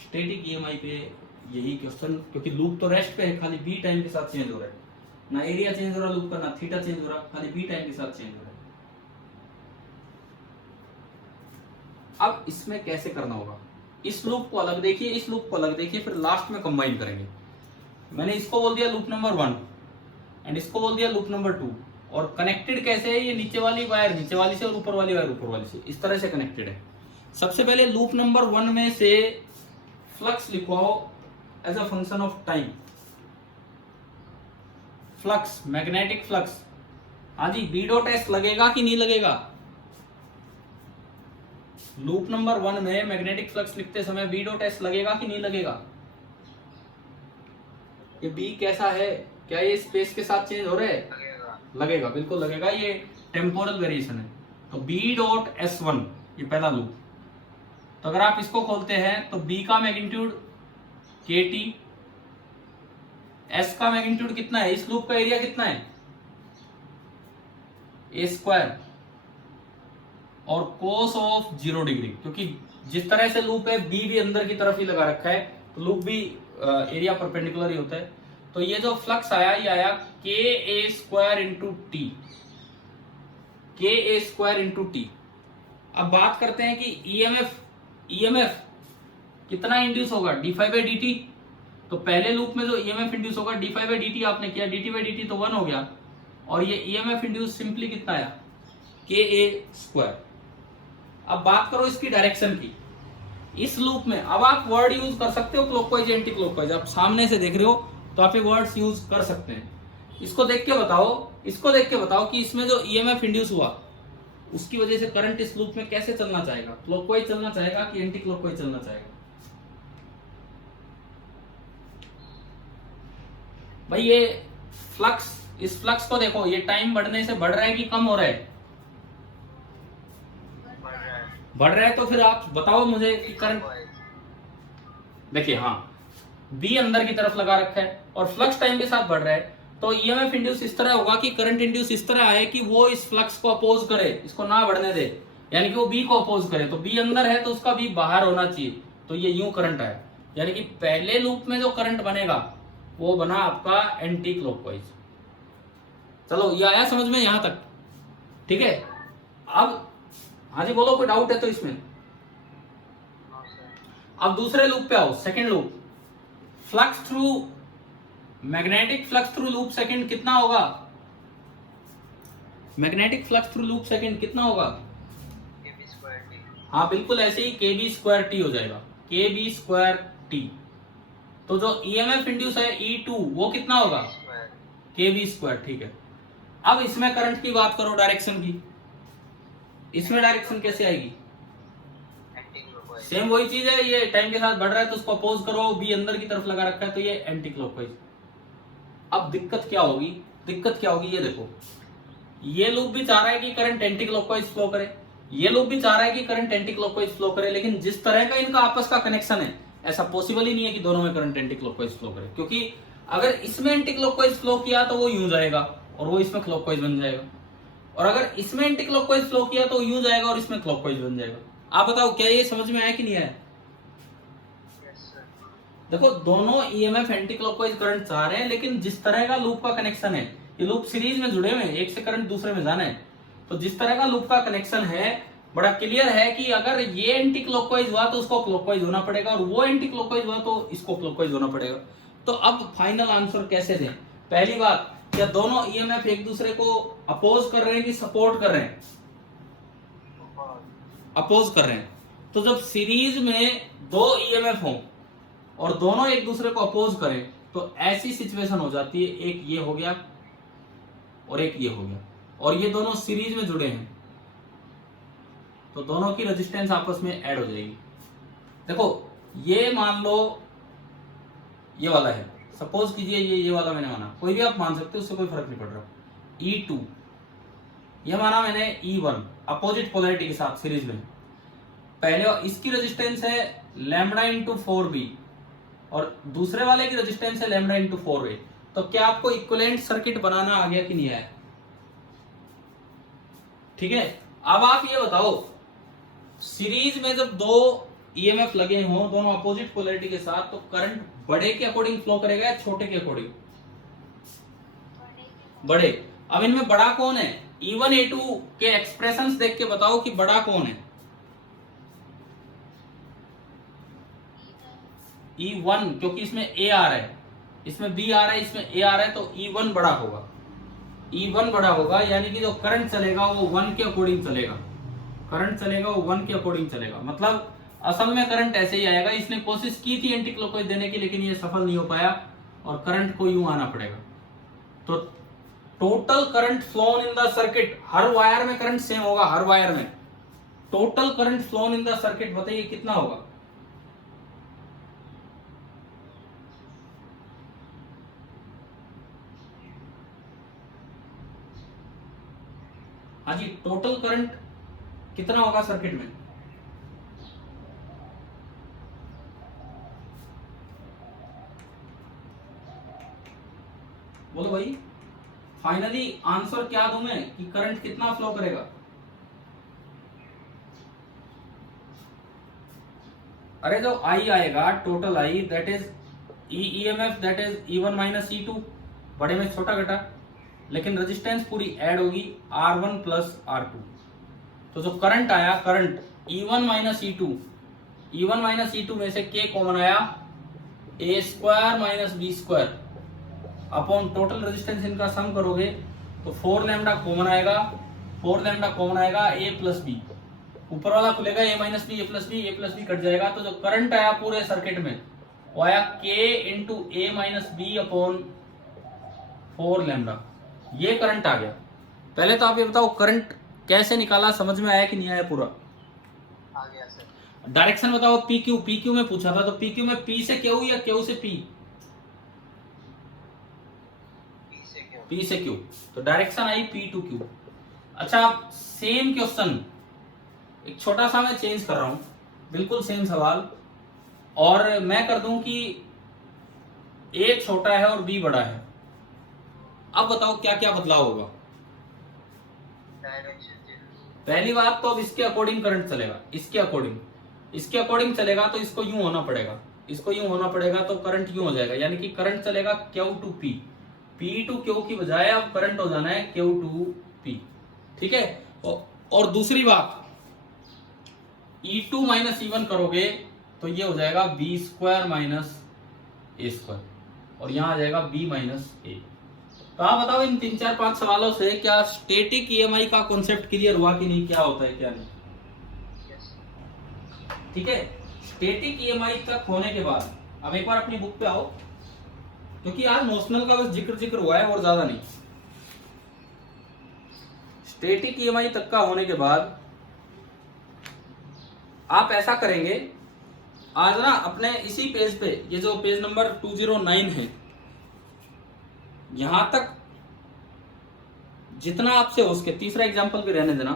स्टैटिक ईएमआई पे यही क्वेश्चन, क्योंकि लूप तो रेस्ट पे है, खाली बी टाइम के साथ चेंज हो रहा है, ना एरिया चेंज हो रहा लूप का, ना थीटा चेंज हो रहा, खाली बी टाइम के साथ चेंज हो रहा है। अब इसमें कैसे करना होगा, इस लूप को अलग देखिए, इस लूप को अलग देखिए, फिर लास्ट में कंबाइन करेंगे। मैंने इसको बोल दिया लूप नंबर 1 एंड इसको बोल दिया लूप नंबर 2। और कनेक्टेड कैसे है, ये नीचे वाली वायर नीचे वाली से और ऊपर वाली वायर ऊपर वाली से, इस तरह से कनेक्टेड है। सबसे पहले लूप नंबर 1 में से फ्लक्स लिखवाओ as a function of time. Flux, magnetic flux. हाँ जी, बी डॉट एस लगेगा कि नहीं लगेगा? लूप नंबर 1 में मैग्नेटिक फ्लक्स लिखते समय बी डॉट एस लगेगा कि नहीं लगेगा? ये बी कैसा है, क्या ये स्पेस के साथ चेंज हो रहा है? लगेगा। लगेगा, बिल्कुल लगेगा, ये टेम्पोरल वेरिएशन है। तो बी डॉट एस वन, ये पहला लूप। तो अगर आप इसको खोलते हैं तो बी का मैग्नीट्यूड के टी, एस का मैग्नीट्यूड कितना है, इस लूप का एरिया कितना है, ए स्क्वायर, और कोस ऑफ 0 डिग्री, क्योंकि जिस तरह से लूप है बी भी अंदर की तरफ ही लगा रखा है, तो लूप भी एरिया परपेंडिकुलर ही होता है। तो ये जो फ्लक्स आया, ये आया के ए स्क्वायर इंटू टी, के ए स्क्वायर इंटू टी। अब बात करते हैं कि ईएमएफ कितना इंड्यूस होगा, D phi by D T. तो पहले लूप में जो ईएमएफ इंड्यूस होगा D phi by D t आपने किया, d t by D T तो 1 हो गया, और ये ईएमएफ इंड्यूस सिंपली कितना आया, के ए स्क्वायर। अब बात करो इसकी डायरेक्शन की, इस लूप में अब आप वर्ड यूज कर सकते हो क्लॉकवाइज एंटी क्लॉकवाइज, आप सामने से देख रहे हो तो आप ये वर्ड्स यूज कर सकते हैं। इसको देख के बताओ कि इसमें जो ईएमएफ इंड्यूस हुआ उसकी वजह से करंट इस लूप में कैसे चलना चाहेगा, क्लॉकवाइज चलना चाहेगा कि एंटी क्लॉकवाइज चलना चाहेगा? भाई ये फ्लक्स, इस फ्लक्स को देखो, ये टाइम बढ़ने से बढ़ रहा है कि कम हो रहा है? बढ़ रहा है। तो फिर आप बताओ मुझे कि करंट, देखिए हाँ, बी अंदर की तरफ लगा रखा है और फ्लक्स टाइम के साथ बढ़ रहा है, तो ईएमएफ इंड्यूस इस तरह होगा कि करंट इंड्यूस इस तरह आए कि वो इस फ्लक्स को अपोज करे, इसको ना बढ़ने दे, यानी कि वो बी को अपोज करे। तो बी अंदर है तो उसका बी बाहर होना चाहिए, तो ये यूं करंट आया, यानी कि पहले लूप में जो करंट बनेगा वो बना आपका एंटी क्लॉकवाइज। चलो ये आया समझ में यहां तक, ठीक है? अब हाँ जी बोलो, कोई डाउट है तो इसमें? अब दूसरे लूप पे आओ, second loop. Flux through, magnetic flux through loop second कितना होगा? Magnetic flux through loop second कितना होगा? केबी स्क्वायर टी। हाँ बिल्कुल ऐसे ही, के बी स्क्वायर टी हो जाएगा, के बी स्क्वायर टी। तो जो ईएमएफ इंड्यूस है E2 वो कितना होगा? के बी स्क्वायर, ठीक है। अब इसमें करंट की बात करो, डायरेक्शन की, इसमें डायरेक्शन कैसे आएगी? सेम वही चीज है, ये टाइम के साथ बढ़ रहा है तो उसको अपोज करो, बी अंदर की तरफ लगा रखा है तो ये एंटी क्लॉकवाइज। अब दिक्कत क्या होगी, ये देखो, ये लूप भी चाह रहा है कि करंट एंटी क्लॉकवाइज फ्लो करे, ये लूप भी चाह रहा है कि करंट एंटी क्लॉकवाइज फ्लो करे, लेकिन जिस तरह का इनका आपस का कनेक्शन है ऐसा पॉसिबल ही नहीं है कि दोनों में करंट एंटी क्लॉकवाइज फ्लो करे, क्योंकि अगर इसमें एंटी क्लॉकवाइज फ्लो किया तो वो यूं जाएगा और वो इसमें क्लॉकवाइज बन जाएगा, और अगर इसमें एंटी क्लॉकवाइज फ्लो किया तो यूं जाएगा और इसमें क्लॉकवाइज बन जाएगा। आप बताओ क्या ये समझ में आया कि नहीं आया? देखो दोनों ईएमएफ एंटी क्लॉकवाइज करंट चाह रहे हैं, लेकिन जिस तरह का लूप का कनेक्शन है, ये लूप सीरीज में जुड़े हुए हैं, एक से करंट दूसरे में जाना है, तो जिस तरह का लूप का कनेक्शन है बड़ा क्लियर है कि अगर ये एंटी क्लॉकवाइज हुआ तो उसको क्लॉकवाइज होना पड़ेगा, और वो एंटी क्लॉकवाइज हुआ तो इसको क्लॉकवाइज होना पड़ेगा। तो अब फाइनल आंसर कैसे दें? पहली बात, क्या दोनों ईएमएफ एक दूसरे को अपोज कर रहे हैं कि सपोर्ट कर रहे हैं? अपोज कर रहे हैं। तो जब सीरीज में दो ईएमएफ हो और दोनों एक दूसरे को अपोज करें तो ऐसी सिचुएशन हो जाती है, एक ये हो गया और एक ये हो गया, और ये दोनों सीरीज में जुड़े हैं तो दोनों की रेजिस्टेंस आपस में ऐड हो जाएगी। देखो ये मान लो ये वाला है, सपोज कीजिए ये वाला मैंने माना, कोई भी आप मान सकते हो, उससे कोई फर्क नहीं पड़ रहा। E2 ये माना मैंने, E1 अपोजिट पोलैरिटी के साथ सीरीज में, पहले इसकी रेजिस्टेंस है लैम्बडा इंटू 4b और दूसरे वाले की रेजिस्टेंस है लैम्बडा इंटू 4a। तो क्या आपको इक्विवेलेंट सर्किट बनाना आ गया कि नहीं आया? ठीक है, अब आप ये बताओ, सीरीज में जब दो ईएमएफ लगे हों दोनों अपोजिट पोलैरिटी के साथ, तो करंट बड़े के अकॉर्डिंग फ्लो करेगा या छोटे के अकॉर्डिंग? बड़े। अब इनमें बड़ा कौन है? E1 A2 के एक्सप्रेशंस देख के बताओ कि बड़ा कौन है? E1, क्योंकि इसमें A आ रहा है, इसमें B आ रहा है, इसमें A आ रहा है, तो E1 बड़ा होगा। E1 बड़ा होगा, यानी कि जो करंट चलेगा वो 1 के अकॉर्डिंग चलेगा, करंट चलेगा वो 1 के अकॉर्डिंग चलेगा। मतलब असल में करंट ऐसे ही आएगा। इसने कोशिश की थी एंटी क्लॉकवाइज देने की, लेकिन ये सफल नहीं हो पाया और करंट को यूं आना पड़ेगा। तो total current flown in the circuit, her wire में करंट सेम होगा, हर वायर में total current flown in the circuit बताइए कितना होगा। हाँ जी, टोटल करंट कितना होगा सर्किट में? बोलो भाई, फाइनली आंसर क्या दूं मैं कि करंट कितना फ्लो करेगा? अरे जो आई आएगा, total I, that is EMF, that is E1 minus E2, बड़े में छोटा घटा, लेकिन रेजिस्टेंस पूरी ऐड होगी R1 प्लस R2। तो जो करंट आया, current E1 minus E2, E1 minus E2 में से K कॉमन आया, A square minus B square upon total resistance, इनका सम करोगे तो 4 लैम्डा कॉमन आएगा, 4 लैम्डा कॉमन आएगा, A प्लस बी, ऊपर वाला खुलेगा A minus B, A plus B cut जाएगा। तो जो करंट आया पूरे सर्किट में वो आया K into A minus B upon 4 lambda, ये करंट आ गया। पहले तो आप ये बताओ करंट कैसे निकाला, समझ में आया कि नहीं आया पूरा? आ गया सर। डायरेक्शन बताओ, PQ में पूछा था, तो PQ में P से Q या Q से P? P से Q, तो डायरेक्शन आई P टू Q। अच्छा, सेम क्वेश्चन, एक छोटा सा मैं चेंज कर रहा हूं, बिल्कुल सेम सवाल, और मैं कर दूं कि A छोटा है और B बड़ा है। अब बताओ क्या क्या बदलाव होगा? पहली बात तो अब इसके अकॉर्डिंग करंट चलेगा, इसके अकॉर्डिंग चलेगा, तो इसको यूं होना पड़ेगा, इसको यूं होना पड़ेगा, तो करंट यूं हो जाएगा, यानी कि करंट चलेगा Q to P, P to Q की बजाय अब करंट हो जाना है Q टू P, ठीक है। और दूसरी बात, E2 माइनस E1 करोगे तो ये हो जाएगा B square minus A square, और यहां आ जाएगा B माइनस A। तो आप बताओ इन 3 4 5 सवालों से क्या स्टैटिक ईएमआई का कॉन्सेप्ट क्लियर हुआ कि नहीं, क्या होता है क्या नहीं? ठीक है, स्टैटिक ईएमआई तक होने के बाद अब एक बार अपनी बुक पे आओ, क्योंकि आज नोशनल का बस जिक्र हुआ है और ज्यादा नहीं। स्टैटिक ईएमआई तक का होने के बाद आप ऐसा करेंगे, आज ना अपने इसी पेज पे, ये जो पेज नंबर 209 है, यहां तक जितना आपसे हो सके, तीसरा एग्जाम्पल भी रहने देना,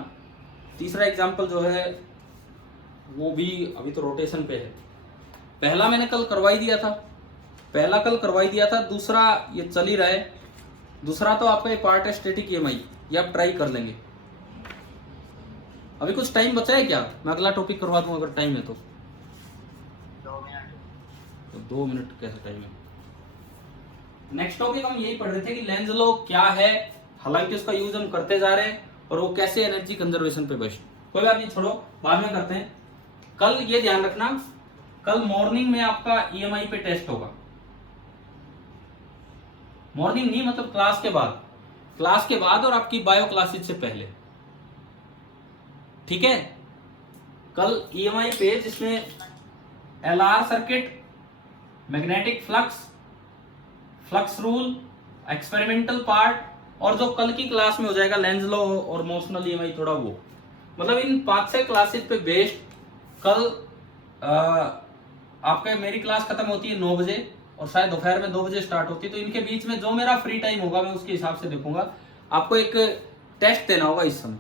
तीसरा एग्जाम्पल जो है वो भी अभी तो रोटेशन पे है। पहला मैंने कल करवाई दिया था, दूसरा ये चल ही रहा है। दूसरा तो आपका ये पार्ट है स्टैटिक ईएमआई, ये आप ट्राई कर लेंगे। अभी कुछ टाइम बचा है क्या? मैं अगला टॉपिक करवा दूं अगर टाइम है तो। 2 मिनट। तो 2 मिनट कैसे टाइम है? नेक्स्ट टॉपिक हम यही पढ़ रहे थे कि लेंज लॉ क्या है, हालांकि उसका यूज हम करते जा रहे हैं, और वो कैसे एनर्जी कंजर्वेशन पे बेस्ट। कोई बात नहीं, छोड़ो, बाद में करते हैं। कल ये ध्यान रखना, कल मॉर्निंग में आपका ईएमआई पे टेस्ट होगा। मॉर्निंग नहीं, मतलब क्लास के बाद और आपकी बायो क्लासेज से पहले, ठीक है। कल ईएमआई पे जिसमें LR circuit, magnetic flux rule, experimental part, और जो कल की क्लास में हो जाएगा लेंज लॉ और मोशनल ईएमआई थोड़ा वो, मतलब इन 5-6 क्लासेस पे बेस्ड कल आपका मेरी क्लास खत्म होती है 9 बजे और शायद दोपहर में 2 बजे स्टार्ट होती है। तो इनके बीच में जो मेरा फ्री टाइम होगा मैं उसके हिसाब से देखूंगा। आपको एक टेस्ट देना होगा इस समय।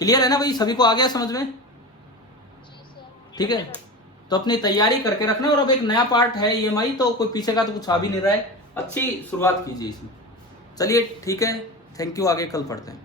क्लियर है ना भाई? सभी को आ गया समझ में? ठीक है, तो अपनी तैयारी करके रखना। और अब एक नया पार्ट है ईएमआई, तो कोई पीछे का तो कुछ आ भी नहीं रहा है, अच्छी शुरुआत कीजिए इसमें। चलिए ठीक है, थैंक यू, आगे कल पढ़ते हैं।